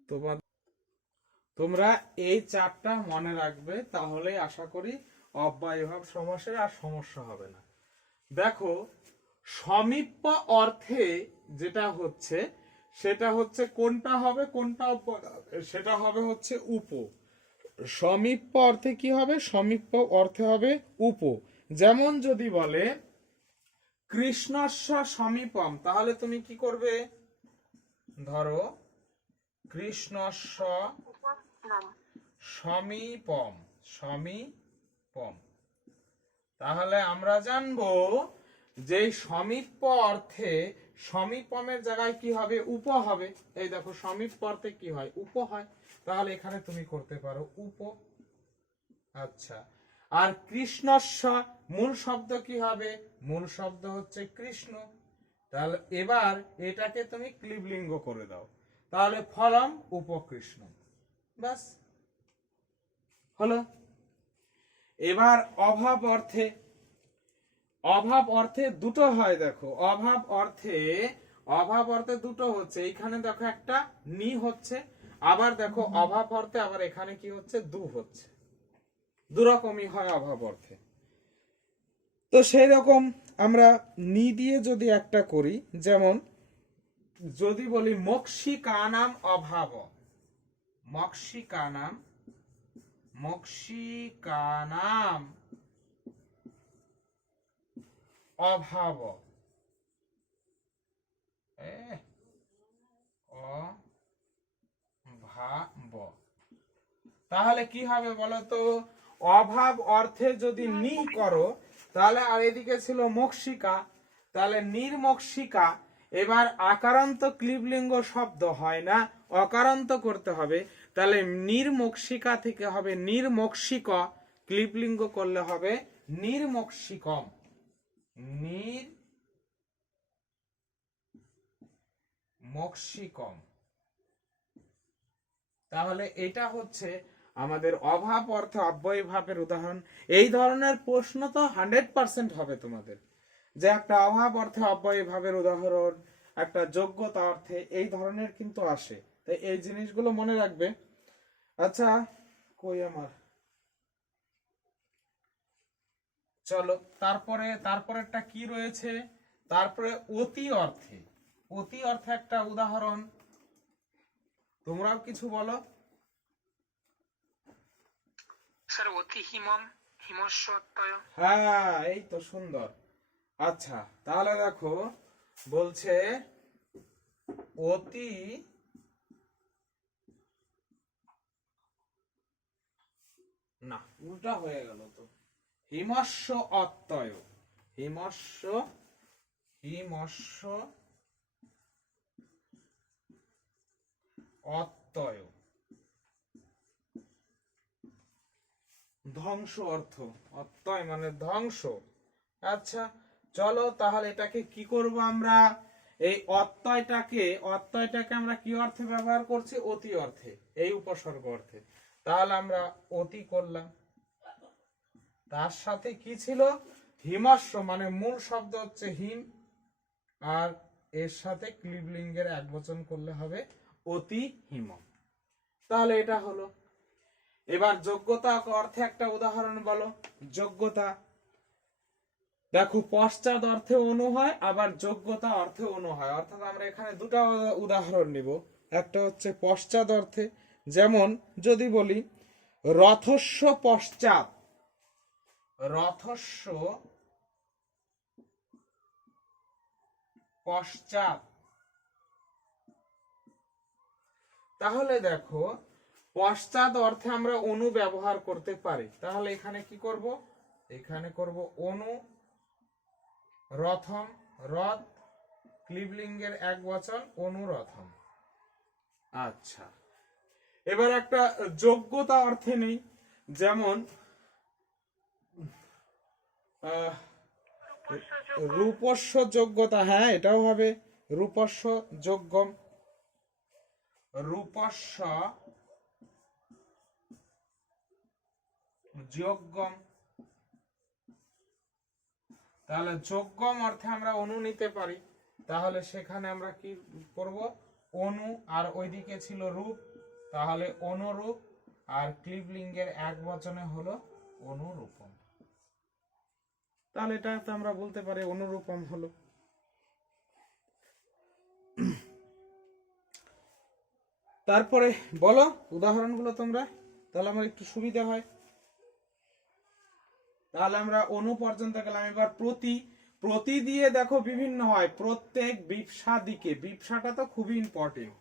তোমার তোমরা এই চারটা মনে রাখবে, তাহলে আশা করি অব্যয়ভাব সমাসের আর সমস্যা হবে না। দেখো, সমীপ্য অর্থে যেটা হচ্ছে, সেটা হচ্ছে কোনটা হবে, কোনটা অব্যয় হবে, সেটা হবে হচ্ছে উপ। সমীপ্য অর্থে কি হবে, সমীপ্য অর্থে হবে উপ। যেমন যদি বলে কৃষ্ণস্য সমীপম, তাহলে তুমি কি করবে, ধরো কৃষ্ণস্য সমীপম, সমীপম, তাহলে আমরা জানবো যে সমীপ অর্থে সমীপমের জায়গায় কি হবে, উপ হবে। এই দেখো সমীপ অর্থে কি হয়, উপ হয়, তাহলে এখানে তুমি করতে পারো উপ। আচ্ছা, আর কৃষ্ণস্য মূল শব্দ কি হবে, মূল শব্দ হচ্ছে কৃষ্ণ, তাহলে এবার এটাকে তুমি ক্লিবলিঙ্গ করে দাও, তাহলে ফলম উপকৃষ্ণ, বাস হলো। এবার অভাব অর্থে, অভাব অর্থে দুটো হয়, দেখো অভাব অর্থে দুটো হচ্ছে, এইখানে দেখো একটা নি হচ্ছে, আবার দেখো অভাব অর্থে আবার এখানে কি হচ্ছে, দু হচ্ছে, দুরকমই হয় অভাব অর্থে। তো সেই রকম আমরা নি দিয়ে যদি একটা করি, যেমন যদি বলি মক্ষিকানাম অভাব, মক্ষিকানাম, মক্ষিকানাম অভাব, অভাব, তাহলে কি হবে বলো তো, অভাব অর্থে যদি নি করো, তাহলে আর এদিকে ছিল মক্ষিকা, তাহলে নির্মক্ষিকা। এবার আকারান্ত ক্লিবলিঙ্গ শব্দ হয় না, অকারান্ত করতে হবে, তাহলে নির্মক্ষিকা থেকে হবে নির্মক্ষিক, ক্লিবলিঙ্গ করলে হবে নির্মক্ষিকম, নির্মক্ষিকম। তাহলে এটা হচ্ছে আমাদের অভাব অর্থে অব্যয়ভাবের উদাহরণ। এই ধরনের প্রশ্ন তো 100% হবে তোমাদের, যে একটা অভাব অর্থে অব্যয়ভাবের উদাহরণ, একটা যোগ্যতা অর্থে, এই ধরনের কিন্তু আসে, তাই এই জিনিসগুলো মনে রাখবে। আচ্ছা, কই আমার, চলো তারপরেরটা কি রয়েছে, তারপরে অতি অর্থে, অতি অর্থে একটা উদাহরণ, তোমরাও কিছু বলো। স্যার, অতি হিমম হিমস্বত্বয়। হ্যাঁ, এই তো সুন্দর। আচ্ছা, তাহলে দেখো বলছে অতি না, উল্টা হয়ে গেল তো, হিমস্ব অত্যয়, হিমস্ব, হিমস্ব অত্যয়, ধ্বংস অর্থ, অত্যয় মানে ধ্বংস। আচ্ছা, চলো তাহলে এটাকে কি করব আমরা, এই অত্যয়টাকে আমরা কি অর্থে ব্যবহার করছি, অতি অর্থে, এই উপসর্গ অর্থে, তাহলে আমরা অতি করলাম। তার সাথে কি ছিল, হিমস্ব, মানে মূল শব্দ হচ্ছে হিম, আর এর সাথে ক্লিবলিঙ্গের একবচন করলে হবে অতি হিম। তাহলে এটা হলো। এবার যোগ্যতা অর্থে একটা উদাহরণ বলো। যোগ্যতা দেখো, পশ্চাৎ অর্থে অনু হয়, আবার যোগ্যতা অর্থে অনু হয়। অর্থাৎ আমরা এখানে দুটো উদাহরণ নিব। একটা হচ্ছে পশ্চাৎ অর্থে, যেমন যদি বলি রথস্য পশ্চাৎ, রথস্য পশ্চাৎ, তাহলে দেখো পশ্চাৎ অর্থে আমরা অনু ব্যবহার করতে পারি। তাহলে এখানে কি করব, এখানে করব অনু, রথম, রথ, ক্লিবলিঙ্গের একবচন অনুরথম। আচ্ছা, এবার একটা যোগ্যতা অর্থে নেই, যেমন রূপস্য যোগ্যতা, হ্যাঁ এটাও হবে রূপস্য যোগ্যম, রূপস্য যোগ্যম। তাহলে যোগ্যম অর্থে আমরা অনু নিতে পারি। তাহলে সেখানে আমরা কি করব, অনু, আর ওইদিকে ছিল রূপ, তাহলে অনুরূপ, আর ক্লিবলিঙ্গের একবচনে হলো অনুরূপম। তাহলে এটা তো আমরা বলতে পারি অনুরূপম হলো। তারপরে বলো উদাহরণগুলো তোমরা, তাহলে আমার একটু সুবিধা হয়। তাহলে আমরা অনু পর্যন্ত গেলাম। এবার প্রতি, প্রতি দিয়ে দেখো বিভিন্ন হয়, প্রত্যেক, বিপসা, দিকে। বিপসাটা তো খুবই ইম্পর্টেন্ট।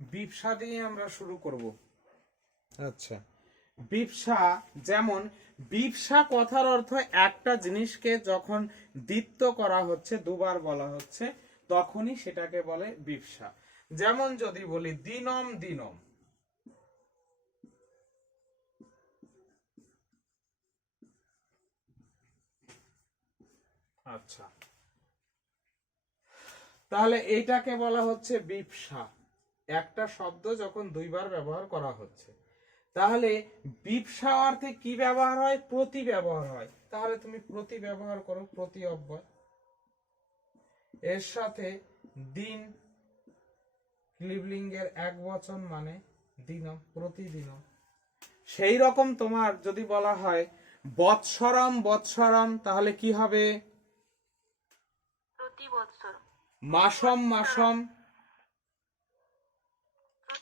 বিপসা দিয়ে আমরা শুরু করব। আচ্ছা, বিপসা, যেমন বিপসা কথার অর্থ একটা জিনিসকে যখন দ্বিত্ব করা হচ্ছে, দুবার বলা হচ্ছে, তখনই সেটাকে বলে বিপসা। যেমন যদি বলি দিনম দিনম, আচ্ছা, তাহলে এইটাকে বলা হচ্ছে বিপসা, একটা শব্দ যখন দুইবার ব্যবহার করা হচ্ছে। তাহলে বিপসা অর্থে কি ব্যবহার হয়, প্রতি ব্যবহার হয়। তাহলে তুমি প্রতি ব্যবহার করো, প্রতি অব্যয়, এর সাথে দিন, ক্লিবলিঙ্গের একবচন মানে দিনম, প্রতিদিনম। সেই রকম তোমার যদি বলা হয় বৎসরম, বৎসরম, তাহলে কি হবে, প্রতি বৎসর। মাসম, মাসম,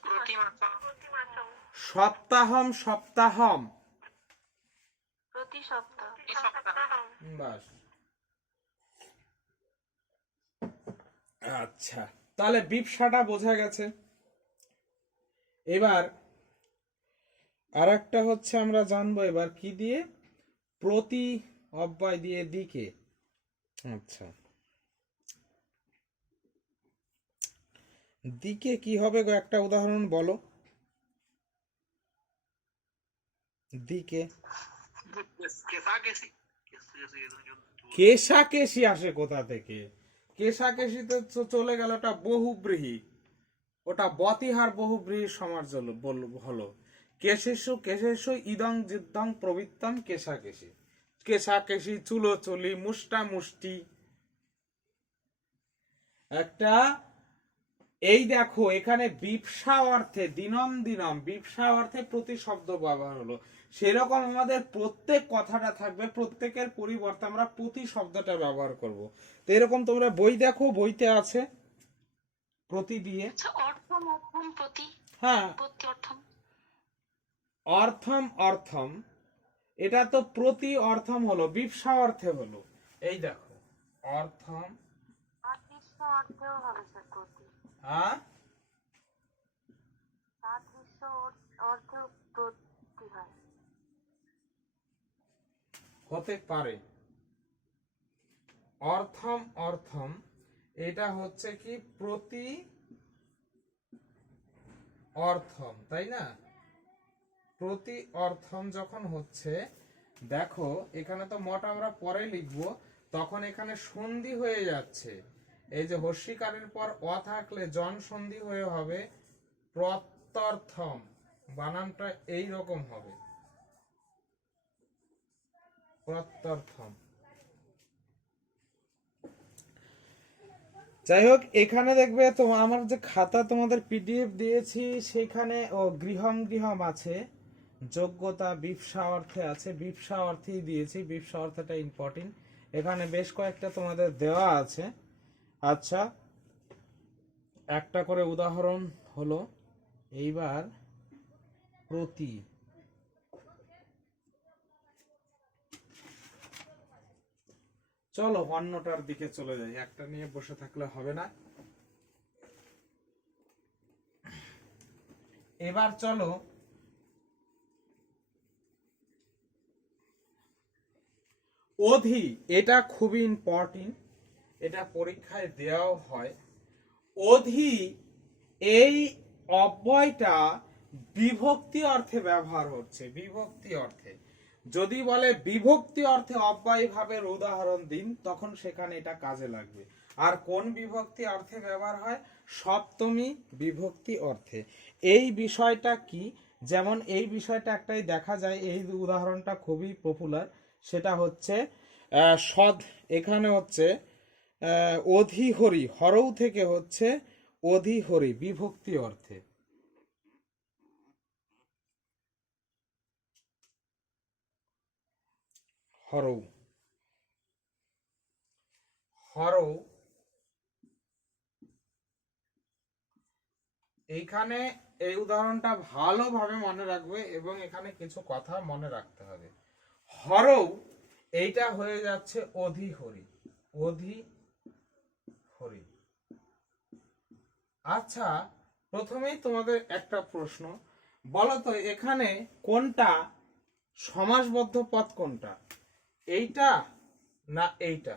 প্রতি মাসম, সপ্তাহম, সপ্তাহম, প্রতি সপ্তাহ। এই সপ্তাহ। বাস। আচ্ছা, তাহলে বিপসাটা বোঝা গেছে। এবার আর একটা হচ্ছে আমরা জানবো এবার কি দিয়ে, প্রতি অব্যয় দিয়ে দিকে। আচ্ছা, দিকে কি হবে গো, একটা উদাহরণ বলো। দিকে কেশাকেশি আসে কোথা থেকে, কেশাকেশিতে চলে গেল, ওটা বহুব্রীহি, ওটা বতিহার বহুব্রীহি সমাজ হলো। কেশেষু কেশেষু ইদং যুদ্ধং প্রবৃত্তম কেশাকেশি, কেশাকেশি, চুলোচুলি, মুষ্টা মুষ্টি। একটা এই দেখো এখানে বিপসা অর্থে দিনম দিনম, বিপসা অর্থে প্রতি শব্দ ব্যবহার হলো। সেরকম আমাদের প্রত্যেক কথাটা থাকবে, প্রত্যেকের পরিবর্তে আমরা প্রতি শব্দটা ব্যবহার করব। তো এরকম তোমরা বই দেখো, বইতে আছে প্রতি দিয়ে। অর্থম, অর্থম, প্রতি। হ্যাঁ, প্রতি, অর্থম, অর্থম, অর্থম, এটা তো প্রতি, অর্থম হলো, বিপসা অর্থে হলো। এই দেখো অর্থম, সাদৃশ্য অর্থেও হবে স্যার প্রতি। হ্যাঁ, সাদৃশ্য অর্থেও প্রতি হয়। হতে পারে। অর্থম, অর্থম, এটা হচ্ছে কি প্রতি অর্থম, তাই না? প্রতি অর্থম যখন হচ্ছে, দেখো এখানে তো মট আমরা পরে লিখবো, তখন এখানে সন্ধি হয়ে যাচ্ছে। এই যে হস্যিকারের পর অ থাকলে জন সন্ধি হয়ে হবে প্রত্যর্থম, বানানটা এই রকম হবে, প্রত্যর্থম। যাই হোক, এখানে দেখবে তো আমার যে খাতা তোমাদের পিডিএফ দিয়েছি সেখানে গৃহম গৃহম আছে, যোগ্যতা বিপসা অর্থে আছে, বিপসা অর্থেই দিয়েছি, বিপসা অর্থটা ইম্পর্টেন্ট। এখানে বেশ কয়েকটা তোমাদের দেওয়া আছে। আচ্ছা, একটা করে উদাহরণ হলো, এইবার প্রতি, চলো অন্যটার দিকে চলে যাই, একটা নিয়ে বসে থাকলে হবে না। এবার চলো অধি, এটা খুবই ইম্পর্টেন্ট, এটা পরীক্ষায় দেওয়াও হয়। অধি এই অব্যয়টা বিভক্তি অর্থে ব্যবহার হচ্ছে, বিভক্তি অর্থে। যদি বলে বিভক্তি অর্থে অব্যয় ভাবের উদাহরণ দিন, তখন সেখানে এটা কাজে লাগবে। আর কোন বিভক্তি অর্থে ব্যবহার হয়? সপ্তমী বিভক্তি অর্থে। এই বিষয়টা কি? যেমন এই বিষয়টা একটাই দেখা যায়, এই উদাহরণটা খুবই পপুলার, সেটা হচ্ছে সদ, এখানে হচ্ছে অধিহরি, হরৌ থেকে হচ্ছে অধিহরি বিভক্তি অর্থে। হরৌ, হরৌ, এইখানে এই উদাহরণটা ভালোভাবে মনে রাখবে এবং এখানে কিছু কথা মনে রাখতে হবে। হরৌ এইটা হয়ে যাচ্ছে অধিহরি, অধিহরি। আচ্ছা, প্রথমেই তোমাদের একটা প্রশ্ন, বলো তো এখানে কোনটা সমাসবদ্ধ পদ, কোনটা? এইটা না এইটা?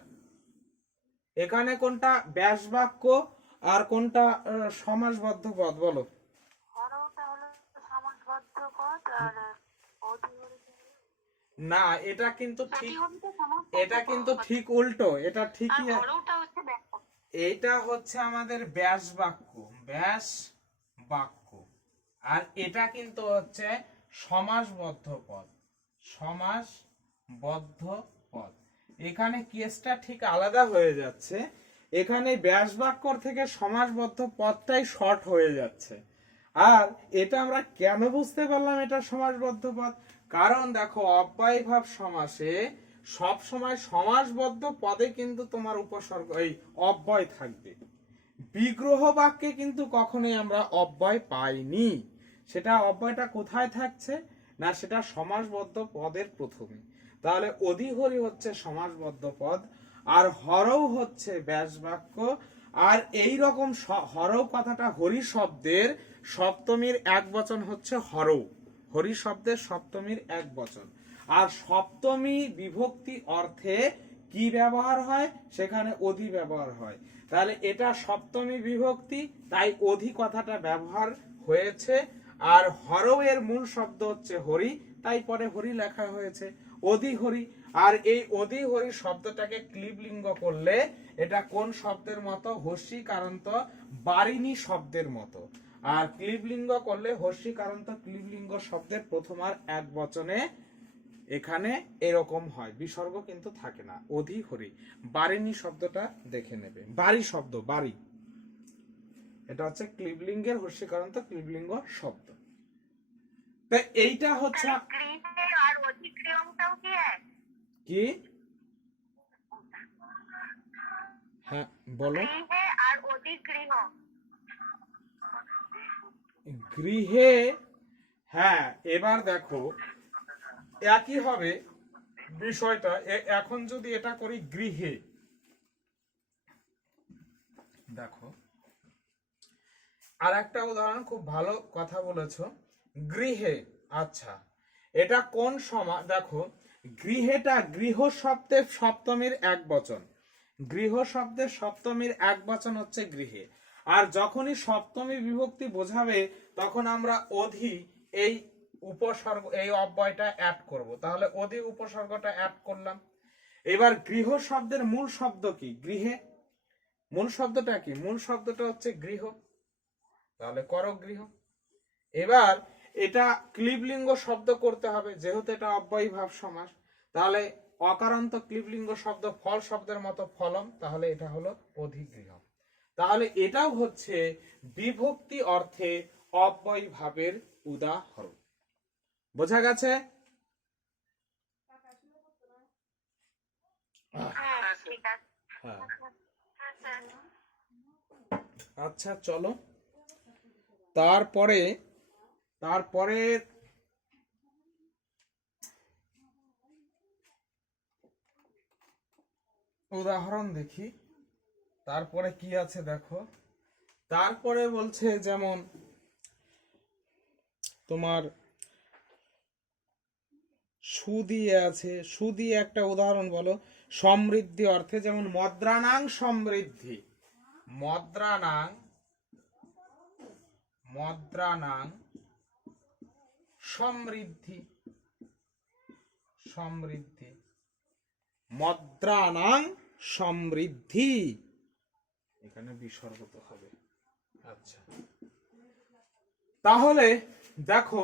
এখানে কোনটা ব্যাস বাক্য আর কোনটা সমাসবদ্ধ পদ, বলো? হরওটা হলো সমাসবদ্ধ পদ আর অধিহরিটা না, এটা কিন্তু ঠিক, অধিহরিটা সমাসবদ্ধ এটা কিন্তু পদ। ঠিক উল্টো, এটা আর ঠিকই। হরওটা হচ্ছে ব্যাপক। এইটা হচ্ছে আমাদের ব্যাস বাক্য, ব্যাস বাক্য। আর এটা কিন্তু হচ্ছে সমাসবদ্ধ পদ, সমাসবদ্ধ পদ। এখানে কেসটা ঠিক আলাদা হয়ে যাচ্ছে, এখানে ব্যাস বাক্যর থেকে সমাসবদ্ধ পদটাই শর্ট হয়ে যাচ্ছে। আর এটা আমরা কেন বুঝতে পারলাম এটা সমাসবদ্ধ পদ? কারণ দেখো, অব্যয়ভাব সমাসে সব সময় সমাসবদ্ধ পদে কিন্তু তোমার উপসর্গ এই অব্যয় থাকবে। বিগ্রহ বাক্যে কিন্তু কখনোই আমরা অব্যয় পাইনি। সেটা অব্যয়টা কোথায় থাকছে না, সেটা সমাসবদ্ধ পদের প্রথমে। তাহলে অধিহরি হচ্ছে সমাসবদ্ধ পদ, আর হরৌ হচ্ছে ব্যাস বাক্য। আর এই রকম হরৌ কথাটা হরি শব্দের সপ্তমীর এক বচন হচ্ছে হরৌ, হরি শব্দের সপ্তমীর এক বচন। আর সপ্তমী বিভক্তি অর্থে কি ব্যবহার হয়? সেখানে অধি ব্যবহার হয়। তাহলে এটা সপ্তমী বিভক্তি, তাই অধি কথাটা ব্যবহার হয়েছে। আর হরৌ এর মূল শব্দ হচ্ছে হরি, তাই পরে হরি লেখা হয়েছে, অধি হরি। আর এই অধি হরি শব্দটাকে ক্লিবলিঙ্গ করলে এটা কোন শব্দের মতো? হস্যিকারান্ত বারিণী শব্দের মতো। আর ক্লিবলিঙ্গ করলে হস্যিকারান্ত ক্লিবলিঙ্গ শব্দের প্রথম আর এক বচনে এখানে এরকম হয়, বিসর্গ কিন্তু থাকে না। অধি হরি, বারিণী শব্দটা দেখে নেবে, বাড়ি শব্দ, বাড়ি, এটা হচ্ছে ক্লিবলিঙ্গের হস্যিকারান্ত ক্লিবলিঙ্গ শব্দ। তো এইটা হচ্ছে গৃহে আর অধিক্রিয়মটাও কি এক? কি? হ্যাঁ বলো। গৃহে আর অধিগৃহ, গৃহে, হ্যাঁ এবার দেখো একই হবে বিষয়টা। এখন যদি এটা করি গৃহে, দেখো আর একটা উদাহরণ, খুব ভালো কথা বলেছো, গৃহে। আচ্ছা, এটা কোন সময়? দেখো, গৃহেটা গৃহ শব্দের সপ্তমীর এক বচন, গৃহ শব্দের সপ্তমীর এক বচন হচ্ছে গৃহে। আর যখনই সপ্তমী বিভক্তি বোঝাবে তখন আমরা অধি এই উপসর্গ, এই অব্যয়টা অ্যাড করব। তাহলে অধি উপসর্গটা অ্যাড করলাম। এবার গৃহ শব্দের মূল শব্দ কি? গৃহে, মূল শব্দটা কি? মূল শব্দটা হচ্ছে গৃহ, তাহলে করো গৃহ। এবার এটা ক্লিবলিঙ্গ শব্দ করতে হবে, যেহেতু এটা অব্যয়ীভাব সমাস, তাহলে অকারান্ত ক্লিবলিঙ্গ শব্দ ফল শব্দের মতো ফলম, তাহলে এটা হলো অধিগৃহ। তাহলে এটাও হচ্ছে বিভক্তি অর্থে অব্যয়ীভাবের উদাহরণ। বোঝা গেছে? হ্যাঁ ঠিক আছে। হ্যাঁ, হ্যাঁ স্যার। আচ্ছা চলো তারপরে তারপরের উদাহরণ দেখি। তারপরে কি আছে দেখো। তারপরে বলছে যেমন তোমার সু দিয়ে আছে, সু দিয়ে একটা উদাহরণ বলো সমৃদ্ধি অর্থে, যেমন মদ্রানাং সমৃদ্ধি, মদ্রানাং মদ্রানাং সমৃদ্ধি, সমৃদ্ধি, মদ্রানাং সমৃদ্ধি, এখানে বিসর্গত হবে। আচ্ছা, তাহলে দেখো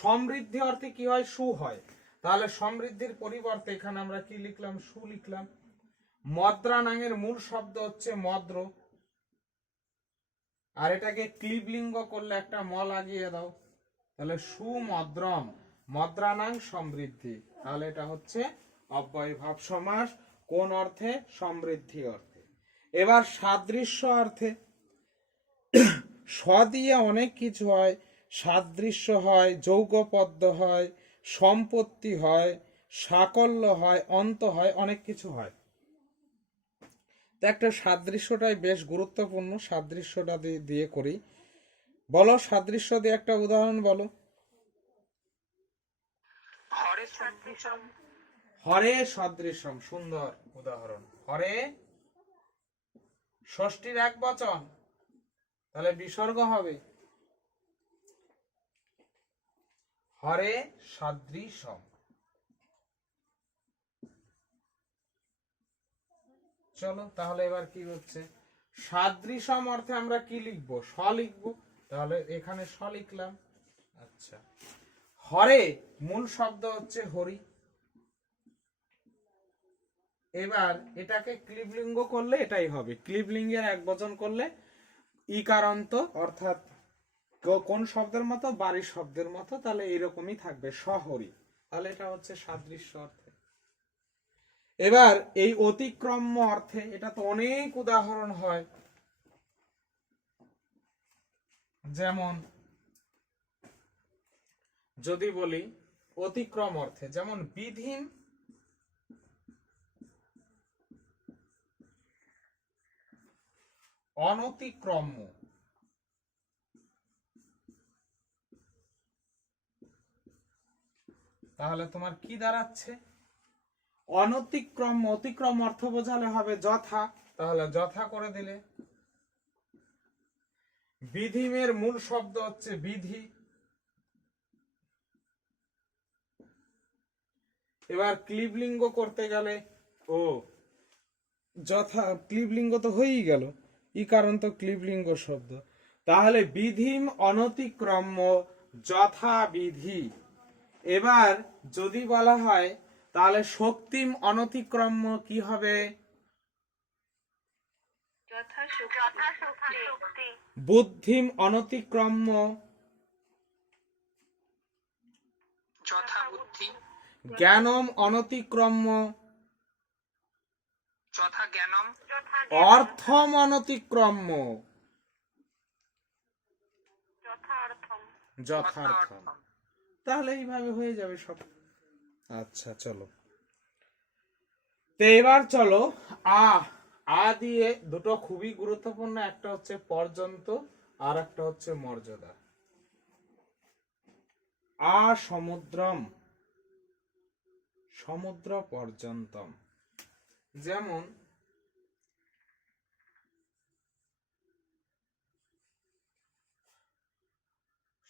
সমৃদ্ধি অর্থে কি হয়? সু হয়। তাহলে সমৃদ্ধির পরিবর্তে এখানে আমরা কি লিখলাম? সু লিখলাম। মদ্রানাং এর মূল শব্দ হচ্ছে মদ্র, আর এটাকে ক্লিবলিঙ্গ করলে একটা ম লাগিয়ে দাও, তাহলে সুমদ্রম, মদ্রানাং সমৃদ্ধি। তাহলে এটা হচ্ছে অব্যয়ীভাব সমাস। কোন অর্থে? সমৃদ্ধি অর্থে। এবার সাদৃশ্য অর্থে, স দিয়ে অনেক কিছু হয়, সাদৃশ্য হয়, যৌগপদ্য হয়, সম্পত্তি হয়, সাকল্য হয়, অন্ত হয়, অনেক কিছু হয়। তো একটা সাদৃশ্যটাই বেশ গুরুত্বপূর্ণ, সাদৃশ্যটা দিয়ে করি। বলো সাদৃশ্য দিয়ে একটা উদাহরণ বলো। হরে সদৃশম। হরে সদৃশম, সুন্দর উদাহরণ। হরে ষষ্ঠীর এক বচন, তাহলে বিসর্গ হবে হরে সদৃশম। চলো তাহলে এবার কি হচ্ছে? সাদৃশম অর্থে আমরা কি লিখবো? স লিখবো, তাহলে এখানে স লিখলাম। আচ্ছা, হরে মূল শব্দ হচ্ছে হরি। এবার এটাকে ক্লিবলিঙ্গ করলে এটাই হবে, ক্লিবলিঙ্গের এক বচন করলে ইকারান্ত, অর্থাৎ কোন শব্দের মতো? বাড়ি শব্দের মতো, তাহলে এরকমই থাকবে শহরী। তাহলে এটা হচ্ছে সাদৃশ্য অর্থে। এবার এই অতিক্রম্য অর্থে, এটা তো অনেক উদাহরণ হয়, যেমন যদি বলি অতিক্রম অর্থে, যেমন বিধিম অনতিক্রম্য, তাহলে তোমার কি দাঁড়াচ্ছে? অনতিক্রম, অতিক্রম অর্থ বোঝালে হবে যথা, তাহলে যথা করে দিলে। বিধিমের মূল শব্দ হচ্ছে বিধি। এবার ক্লিবলিঙ্গ করতে গেলে ও যথা, ক্লিবলিঙ্গ তো হয়েই গেল, ই কারণ তো ক্লিবলিঙ্গ শব্দ, তাহলে বিধিম অনতিক্রম্য যথা বিধি। এবার যদি বলা হয় তাহলে শক্তিম অনতিক্রম্য কি হবে? যথাশক্তি। বুদ্ধিম অনতিক্রম্য যথা বুদ্ধি। জ্ঞানম অনতিক্রম্য যথা জ্ঞানম। অর্থম অনতিক্রম্য যথার্থম। তাহলে এইভাবে হয়ে যাবে সব। আচ্ছা চলো, তো এবার চলো আ দিয়ে দুটো খুবই গুরুত্বপূর্ণ, একটা হচ্ছে পর্যন্ত আর একটা হচ্ছে মর্যাদা। আ সমুদ্রম, সমুদ্র পর্যন্তম। যেমন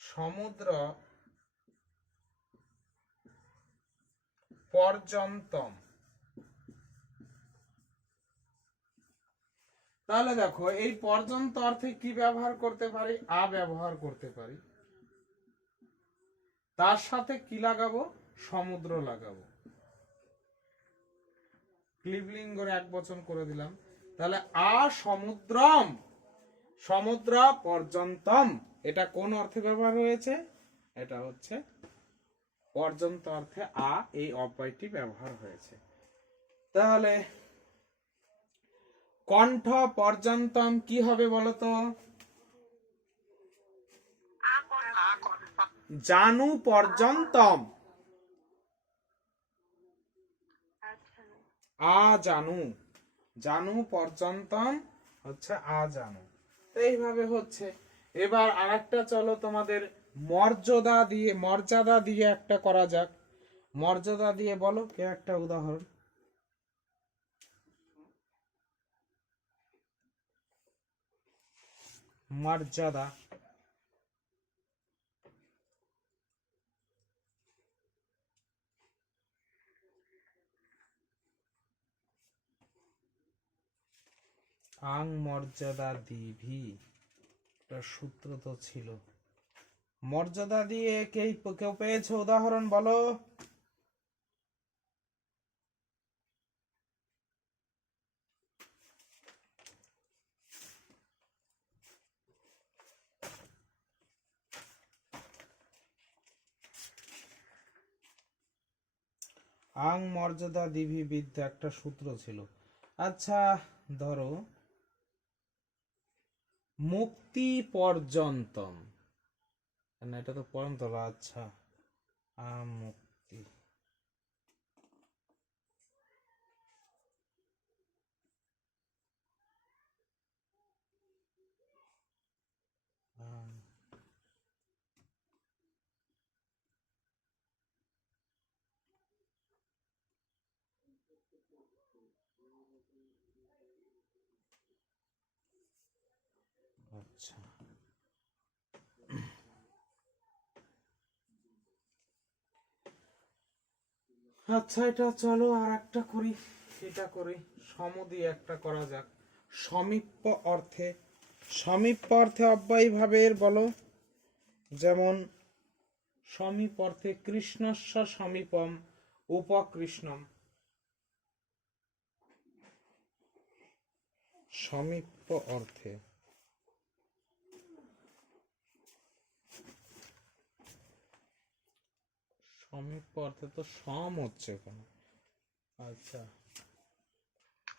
সমুদ্র পর্যন্তম, তাহলে দেখো এই পর্যন্ত অর্থে কি ব্যবহার করতে পারি? আ ব্যবহার করতে পারি। তার সাথে কি লাগাবো? সমুদ্র লাগাবো। ক্লিবলিঙ্গর এক বচন করে দিলাম। তাহলে আ সমুদ্রম, সমুদ্র পর্যন্তম, এটা কোন অর্থে ব্যবহার হয়েছে? এটা হচ্ছে পর্যন্ত অর্থে আ এই অব্যয়টি ব্যবহার হয়েছে। তাহলে কণ্ঠ পর্যন্তম কি হবে বলতো? জানু পর্যন্তম। আ জানু, জানু পর্যন্তম হচ্ছে আ জানু। এইভাবে হচ্ছে। এবার আরেকটা চলো তোমাদের মর্যাদা দিয়ে একটা করা যাক। মর্যাদা দিয়ে বলো কে একটা উদাহরণ। মর্যাদা। আং মর্যাদা দিভি, একটা সূত্র তো ছিল। মর্যাদা দিয়ে কেউ পেয়েছে উদাহরণ বলো। আং মর্যাদা দিভি বিদ্যা একটা সূত্র ছিল। আচ্ছা ধরো মুক্তি পর্যন্তম, না এটা তো পর্যন্ত। আচ্ছা মুক্তি, আচ্ছা আচ্ছা এটা চলো আর একটা করি। এটা করি সম দিয়ে একটা করা যাক। সমীপ্য অর্থে, সমীপ্য অর্থে অব্যয়ী ভাবের বলো। যেমন সমীপ অর্থে কৃষ্ণস্য সমীপম উপকৃষ্ণম। সমীপ্য অর্থে সমীপ্য অর্থে তো সম হচ্ছে এখানে। আচ্ছা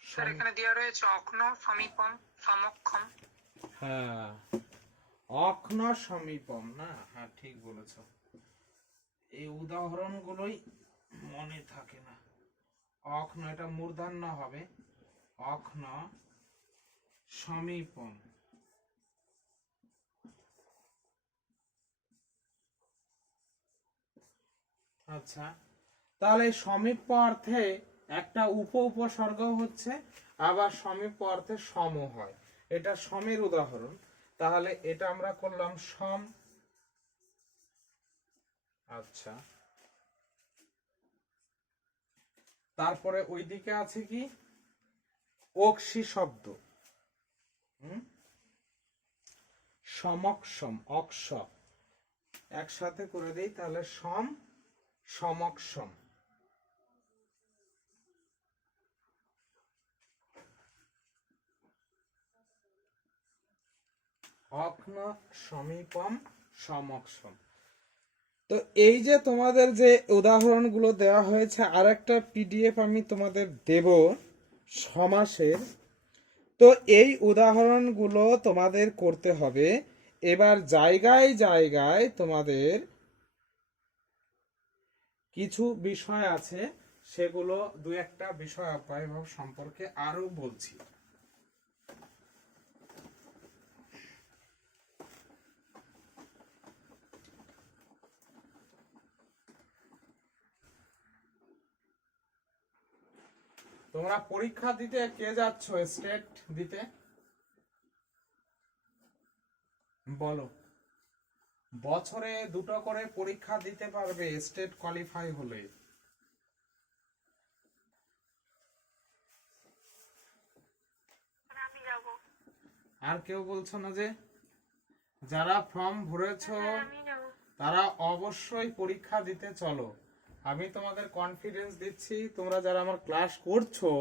স্যার এখানে দেওয়া রয়েছে অগ্ন সমীপম সমক্ষম। হ্যাঁ অগ্ন সমীপম না, হ্যাঁ ঠিক বলেছ। এই উদাহরণগুলোই মনে থাকে না। অগ্ন এটা মূর্ধন্য হবে, অগ্ন সমীপম। আচ্ছা তাহলে সমীপ অর্থে একটা উপসর্গ হচ্ছে, আবার সমীপ অর্থে সম হয়। এটা সমের উদাহরণ। তাহলে এটা আমরা করলাম সম। আচ্ছা তারপরে ওইদিকে আছে কি অক্সি শব্দ, সমক্ষম, অক্ষ একসাথে করে দেই তাহলে সম সমক্ষম। অগ্ন সমীপম সমক্ষম। তো এই যে তোমাদের যে উদাহরণগুলো দেওয়া হয়েছে, আর একটা পিডিএফ আমি তোমাদের দেব সমাসের। তো এই উদাহরণগুলো তোমাদের করতে হবে। এবার জায়গায় জায়গায় তোমাদের কিছু বিষয় আছে, সেগুলো দু একটা বিষয় অব্যয়ভাব সম্পর্কে আরো বলছি। তোমরা পরীক্ষা দিতে কে যাচ্ছ স্টেট দিতে বলো? বছরে দুটো করে পরীক্ষা দিতে পারবে স্টেট কোয়ালিফাই হলে। আমি যাব। আর কেউ বলছো না যে? যারা ফর্ম ভরেছো আমি যাবো। তারা অবশ্যই পরীক্ষা দিতে চলো। আমি তোমাদের কনফিডেন্স দিচ্ছি, তোমরা যারা আমার ক্লাস করছো,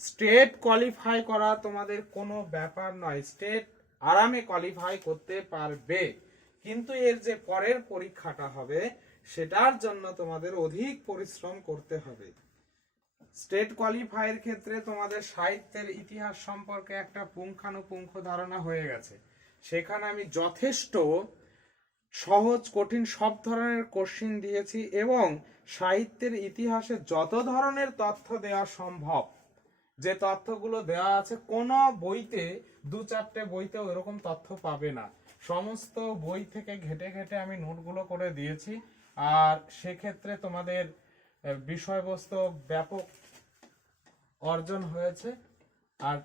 স্টেট কোয়ালিফাই করা তোমাদের কোনো ব্যাপার নয়। স্টেট আরামে কোয়ালিফাই করতে পারবে, কিন্তু এর যে পরের পরীক্ষাটা হবে সেটার জন্য তোমাদের অধিক পরিশ্রম করতে হবে। স্টেট কোয়ালিফাইয়ের ক্ষেত্রে তোমাদের সাহিত্যের ইতিহাস সম্পর্কে একটা পুঙ্খানুপুঙ্খ ধারণা হয়ে গেছে। সেখানে আমি যথেষ্ট সহজ কঠিন সব ধরনের কোশ্চিন দিয়েছি এবং সাহিত্যের ইতিহাসে যত ধরনের তথ্য দেওয়া সম্ভব, যে তথ্যগুলো দেওয়া আছে কোনো বইতে, দু চারটে বইতে ওইরকম তথ্য পাবে না। সমস্ত বই থেকে ঘেটে ঘেটে আমি নোটগুলো করে দিয়েছি, আর সেক্ষেত্রে তোমাদের বিষয়বস্তু ব্যাপক অর্জন হয়েছে। আর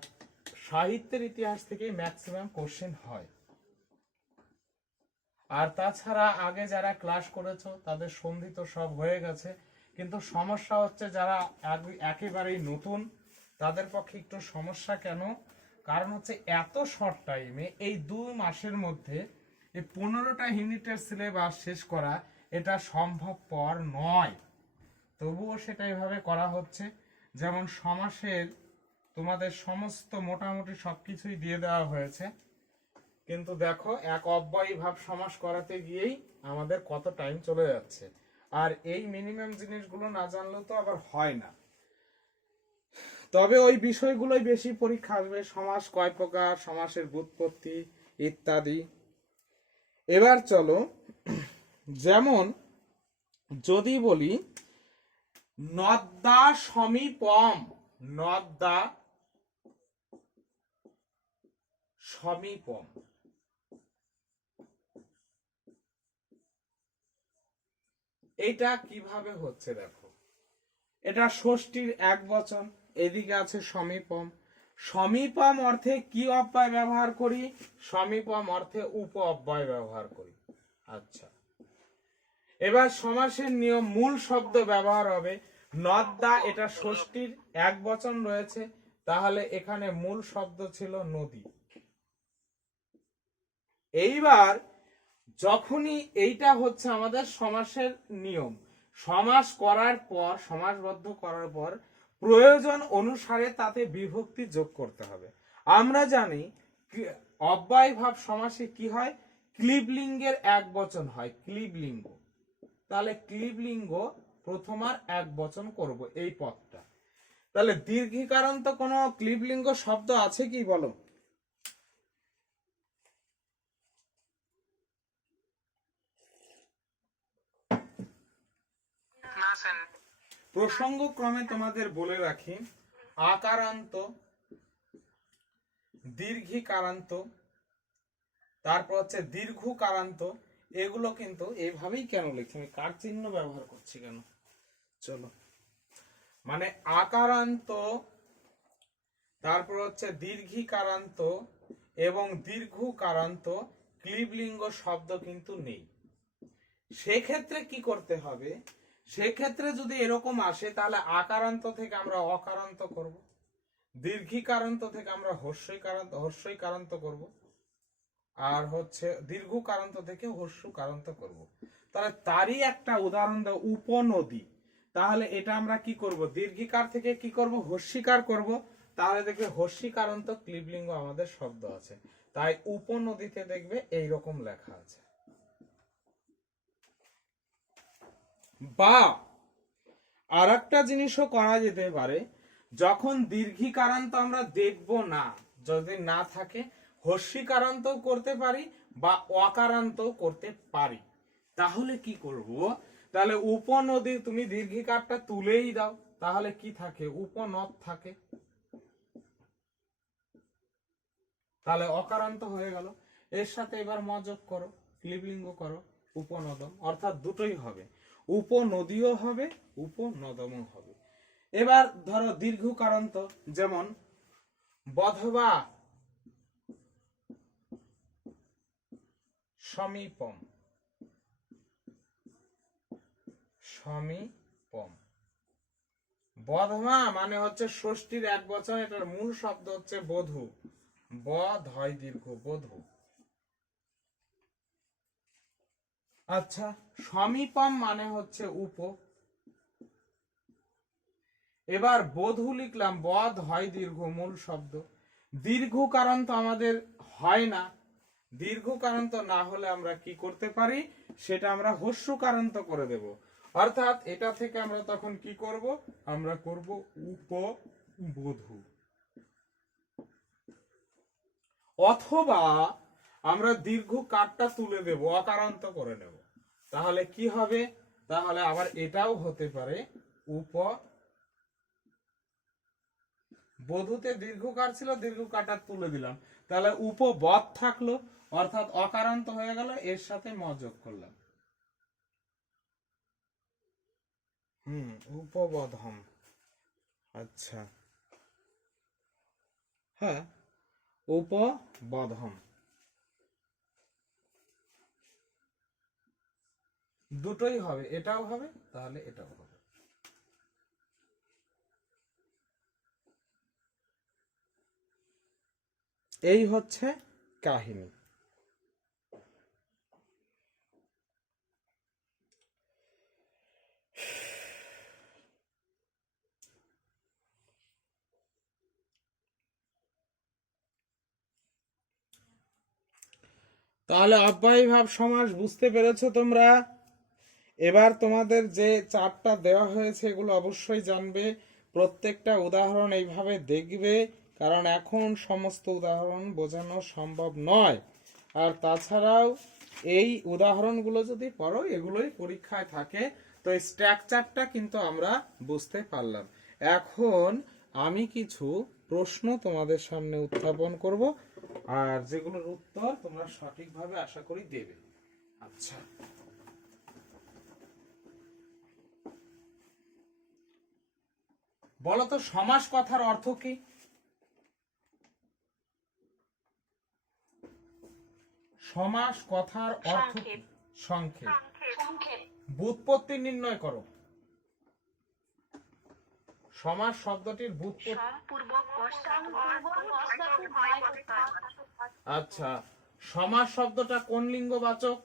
সাহিত্যের ইতিহাস থেকেই ম্যাক্সিমাম কোশ্চেন হয়। আর তাছাড়া আগে যারা ক্লাস করেছো তাদের সন্ধি তো সব হয়ে গেছে, কিন্তু সমস্যা হচ্ছে যারা একেবারেই নতুন তাদের পক্ষে একটু সমস্যা। কেন? কারণ হচ্ছে এত শর্ট টাইমে এই 2 মাসের মধ্যে এই 15টা ইউনিটের সিলেবাস শেষ করা এটা সম্ভবপর নয়। তবুও সেটা এভাবে করা হচ্ছে। যেমন সমাসের তোমাদের সমস্ত মোটামুটি সবকিছুই দিয়ে দেওয়া হয়েছে, কিন্তু দেখো এক অব্যয়ী ভাব সমাস করাতে গিয়েই আমাদের কত টাইম চলে যাচ্ছে। আর এই মিনিমাম জিনিসগুলো না জানলেও তো আবার হয় না। তবে ওই বিষয়গুলোই বেশি পরীক্ষা আসবে, সমাস কয় প্রকার, সমাসের ব্যুৎপত্তি ইত্যাদি। এবার চলো, যেমন যদি বলি নদ্যা সমীপম, নদ্যা সমীপম, এটা কিভাবে হচ্ছে দেখো। এটা ষষ্ঠীর এক বচন, এদিকে আছে সমীপম। সমীপম অর্থে কি অব্যয় ব্যবহার করি? সমীপম অর্থে উপ অব্যয় ব্যবহার করি। আচ্ছা, এবার সমাসের নিয়ম, মূল শব্দ ব্যবহার হবে। নদ্যা, এটা ষষ্ঠীর এক বচন রয়েছে, তাহলে এখানে মূল শব্দ ছিল নদী। এইবার যখনই এইটা হচ্ছে আমাদের সমাসের নিয়ম, সমাস করার পর, সমাসবদ্ধ করার পর প্রয়োজন অনুসারে তাতে বিভক্তি যোগ করতে হবে। আমরা জানি অব্যয় ভাব সমাসে কি হয়, ক্লিবলিঙ্গের এক বচন হয়, ক্লিবলিঙ্গ। তাহলে ক্লিবলিঙ্গ প্রথমার এক বচন করব এই পদটা। তাহলে দীর্ঘিকারান্ত কোনো ক্লিবলিঙ্গ শব্দ আছে কি বলো? না স্যার। প্রসঙ্গক্রমে তোমাদের বলে রাখি, আকারান্ত, দীর্ঘিকারান্ত, তারপর হচ্ছে দীর্ঘকারান্ত, এগুলো কিন্তু এইভাবেই কেন লিখছি, আমি কার চিহ্ন ব্যবহার করছি কেন? চলো, মানে আকারান্ত, তারপর হচ্ছে দীর্ঘিকারান্ত এবং দীর্ঘকারান্ত ক্লিবলিঙ্গ শব্দ কিন্তু নেই। সেক্ষেত্রে কি করতে হবে? সেক্ষেত্রে যদি এরকম আসে তাহলে আকারান্ত থেকে আমরা অকারান্ত করব, দীর্ঘিকারান্ত থেকে আমরা হর্ষইকারান্ত করব, আর হচ্ছে দীর্ঘকারান্ত থেকে হর্ষকারান্ত করব। তাহলে তারই একটা উদাহরণ দাও, উপনদী। তাহলে এটা আমরা কি করব? দীর্ঘিকার থেকে কি করব? হর্ষিকার করব। তাহলে দেখবে হর্ষিকারান্ত ক্লিবলিঙ্গ আমাদের শব্দ আছে। তাই উপনদীতে দেখবে এইরকম লেখা আছে। বা আর একটা জিনিসও করা যেতে পারে, যখন দীর্ঘিকারান্ত আমরা দেখব না, যদি না থাকে, হর্ষিকারান্ত করতে পারি বা অকারান্ত করতে পারি। তাহলে কি করব? তাহলে উপনদী, তুমি দীর্ঘিকারটা তুলেই দাও, তাহলে কি থাকে? উপনদ থাকে, তাহলে অকারান্ত হয়ে গেল। এর সাথে এবার ম যোগ করো, ক্লিবলিঙ্গ করো, উপনদম, অর্থাৎ দুটোই হবে, উপনদীও হবে, উপনদমও হবে। এবার ধরো দীর্ঘকারান্ত, যেমন বধবা সমীপম, সমীপম। বধবা মানে হচ্ছে ষষ্ঠীর এক বচন, এটার মূল শব্দ হচ্ছে বধূ, ব ধয় দীর্ঘ বধূ। আচ্ছা, সমীপম মানে হচ্ছে উপ। এবার বধূ লিখলাম ব ধয় দীর্ঘ মূল শব্দ। দীর্ঘ কারণ তো আমাদের হয় না, দীর্ঘ কারণ তো না হলে আমরা কি করতে পারি, সেটা আমরা হস্য কারন্ত করে দেব। অর্থাৎ এটা থেকে আমরা তখন কি করব, আমরা করব উপবধূ। অথবা আমরা দীর্ঘ কারটা তুলে দেব, অকারান্ত করে নেব। তাহলে কি হবে, তাহলে আবার এটাও হতে পারে উপ বধূতে দীর্ঘকার ছিল, দীর্ঘকারটা তুলে দিলাম, তাহলে উপবধ থাকলো, অর্থাৎ অকারান্ত হয়ে গেল, এর সাথে ম যোগ করলাম। উপবধম। আচ্ছা, হ্যাঁ, উপবধম দুটোই হবে, এটাও হবে, তাহলে এটাও হবে। এই হচ্ছে কাহিনী। তাহলে অব্যয়ীভাব সমাস বুঝতে পেরেছো তোমরা? এবার তোমাদের যে চারটা দেওয়া হয়েছে এগুলো অবশ্যই জানবে, প্রত্যেকটা উদাহরণ এইভাবে দেখবে, কারণ এখন সমস্ত উদাহরণ বোঝানো সম্ভব নয়। আর তাছাড়াও এই উদাহরণগুলো যদি পড়ো, এগুলোই পরীক্ষায় থাকে, তো এই স্ট্রাকচারটা কিন্তু আমরা বুঝতে পারলাম। এখন আমি কিছু প্রশ্ন তোমাদের সামনে উত্থাপন করব, আর যেগুলোর উত্তর তোমরা সঠিকভাবে আশা করি দেবে। আচ্ছা, বলতো সমাস কথার অর্থ কি? সমাস কথার অর্থ কি? সংক্ষেপ। ব্যুৎপত্তি নির্ণয় করো। সমাস শব্দটির ব্যুৎপত্তি। আচ্ছা, সমাস শব্দটা কোন লিঙ্গবাচক?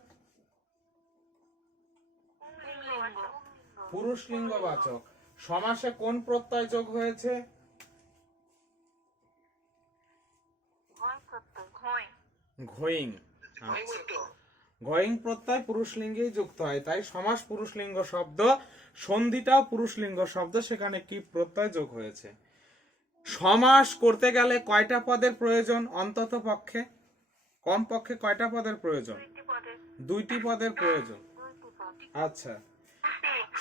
পুরুষ লিঙ্গবাচক। সমাসে কোন প্রত্যয় যোগ হয়েছে? ঘইং। ঘইং প্রত্যয় পুরুষ লিঙ্গেই যুক্ত হয়, তাই সমাস পুরুষ লিঙ্গ শব্দ, সন্ধিটাও পুরুষ লিঙ্গ শব্দ, সেখানে কি প্রত্যয় যোগ হয়েছে। সমাস করতে গেলে কয়টা পদের প্রয়োজন অন্তত পক্ষে? কম পক্ষে কয়টা পদের প্রয়োজন? দুইটি পদের প্রয়োজন। আচ্ছা,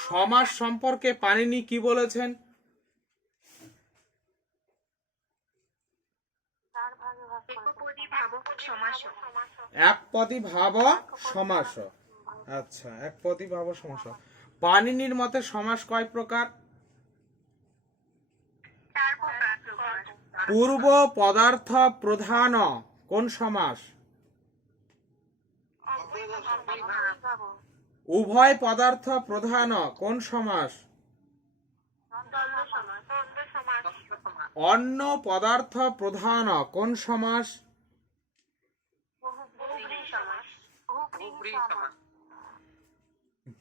সমাস সম্পর্কে পাণিনি কি বলেছেন? একপদী ভাব সমাস। আচ্ছা, একপদী ভাব সমাস। পাণিনির মতে সমাস কয় প্রকার? পূর্ব পদার্থ প্রধান কোন সমাস? উভয় পদার্থ প্রধান কোন সমাস? অন্য পদার্থ প্রধান কোন সমাস?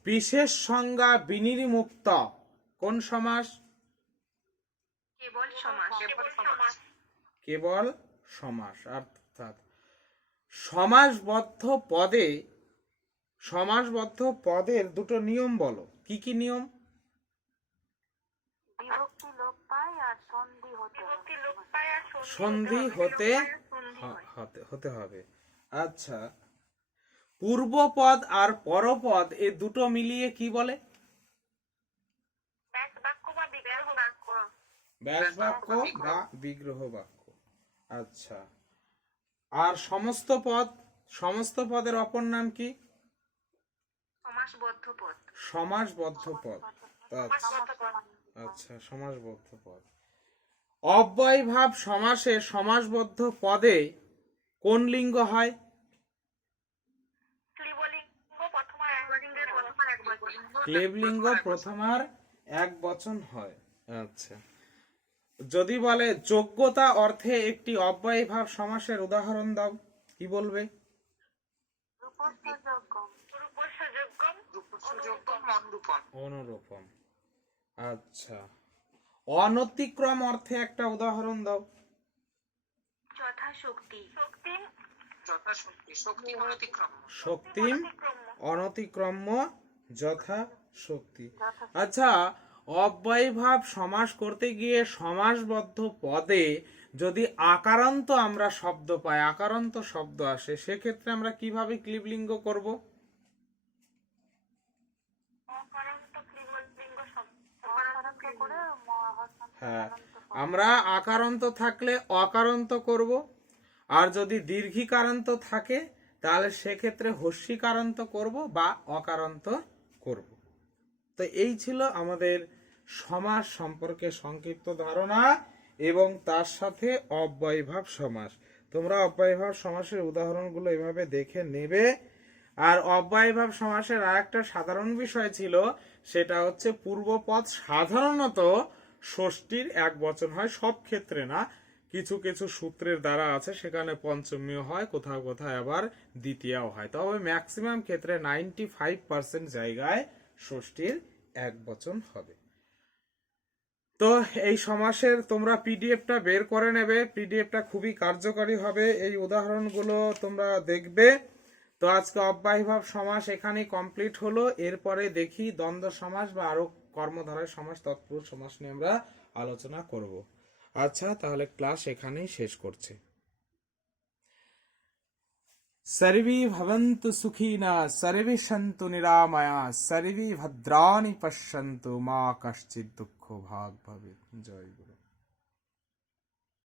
বিশেষ সংজ্ঞা বিনির্মুক্ত কোন সমাস? কেবল সমাস। অর্থাৎ সমাসবদ্ধ পদে, সমাসবদ্ধ পদের দুটো নিয়ম বলো, কি কি নিয়ম? সন্ধি হতে হবে। আচ্ছা, পূর্বপদ আর পরপদ এই দুটো মিলিয়ে কি বলে? ব্যাস বাক্য বা বিগ্রহ বাক্য। আচ্ছা, আর সমস্ত পদ, সমস্ত পদের অপর নাম কি? সমাসবদ্ধ পদ। আচ্ছা, সমাসবদ্ধ পদ। অব্যয়ীভাব সমাসে সমাসবদ্ধ পদে কোন লিঙ্গ হয়? ক্লেবলিঙ্গ প্রথমার এক বচন হয়। আচ্ছা, যদি বলে যোগ্যতা অর্থে একটি অব্যয়ীভাব সমাসের উদাহরণ দাও, কি বলবে? রূপসযোগ্যম অনুরূপম। অনুরূপম। আচ্ছা, অনতিক্রম অর্থে একটা উদাহরণ দাও। যথাশক্তি। যথাশক্তি, শক্তি অনতিক্রম। শক্তিম অনতিক্রম্য যথা শক্তি। আচ্ছা, অব্যয়ীভাব সমাস করতে গিয়ে সমাসবদ্ধ পদে যদি আকারান্ত আমরা শব্দ পাই, আকারান্ত শব্দ আসে, সেক্ষেত্রে আমরা কিভাবে ক্লিবলিঙ্গ করব? হ্যাঁ, আমরা আকারান্ত থাকলে অকারান্ত করব, আর যদি দীর্ঘিকারান্ত থাকে তাহলে সেক্ষেত্রে হস্যিকারান্ত করব বা অকারান্ত করব। তো এই ছিল আমাদের সমাস সম্পর্কে সংক্ষিপ্ত ধারণা এবং তার সাথে অব্যয়ীভাব সমাস। তোমরা অব্যয়ীভাব সমাসের উদাহরণগুলো এভাবে দেখে নেবে। আর অব্যয়ীভাব সমাসের আরেকটা সাধারণ বিষয় ছিল, সেটা হচ্ছে পূর্বপদ সাধারণত ষষ্ঠীর এক বচন হয়, সব ক্ষেত্রে না, কিছু কিছু সূত্রের দ্বারা আছে সেখানে পঞ্চমীয় হয়, কোথাও কোথাও আবার দ্বিতীয় হয়, তবে ম্যাক্সিমাম ক্ষেত্রে 95% জায়গায় ষষ্ঠীর এক বচন হবে। তো এই সমাসের তোমরা পিডিএফটা বের করে নেবে, পিডিএফটা খুবই কার্যকরী হবে, এই উদাহরণগুলো তোমরা দেখবে। তো আজকে অব্যয়ীভাব সমাস এখানেই কমপ্লিট হলো। এরপরে দেখি দ্বন্দ্ব সমাস বা আরো কর্মধারয় সমাস, তৎপুরুষ সমাস নিয়ে আমরা আলোচনা করব। আচ্ছা, তাহলে ক্লাস এখানেই শেষ করছি। सर्वे भवन्तु सुखिनः, सर्वे सन्तु निरामया, सर्वे भद्राणि पश्यन्तु, मा कश्चित् दुःखो भाग् भवेत्। जय गुरु।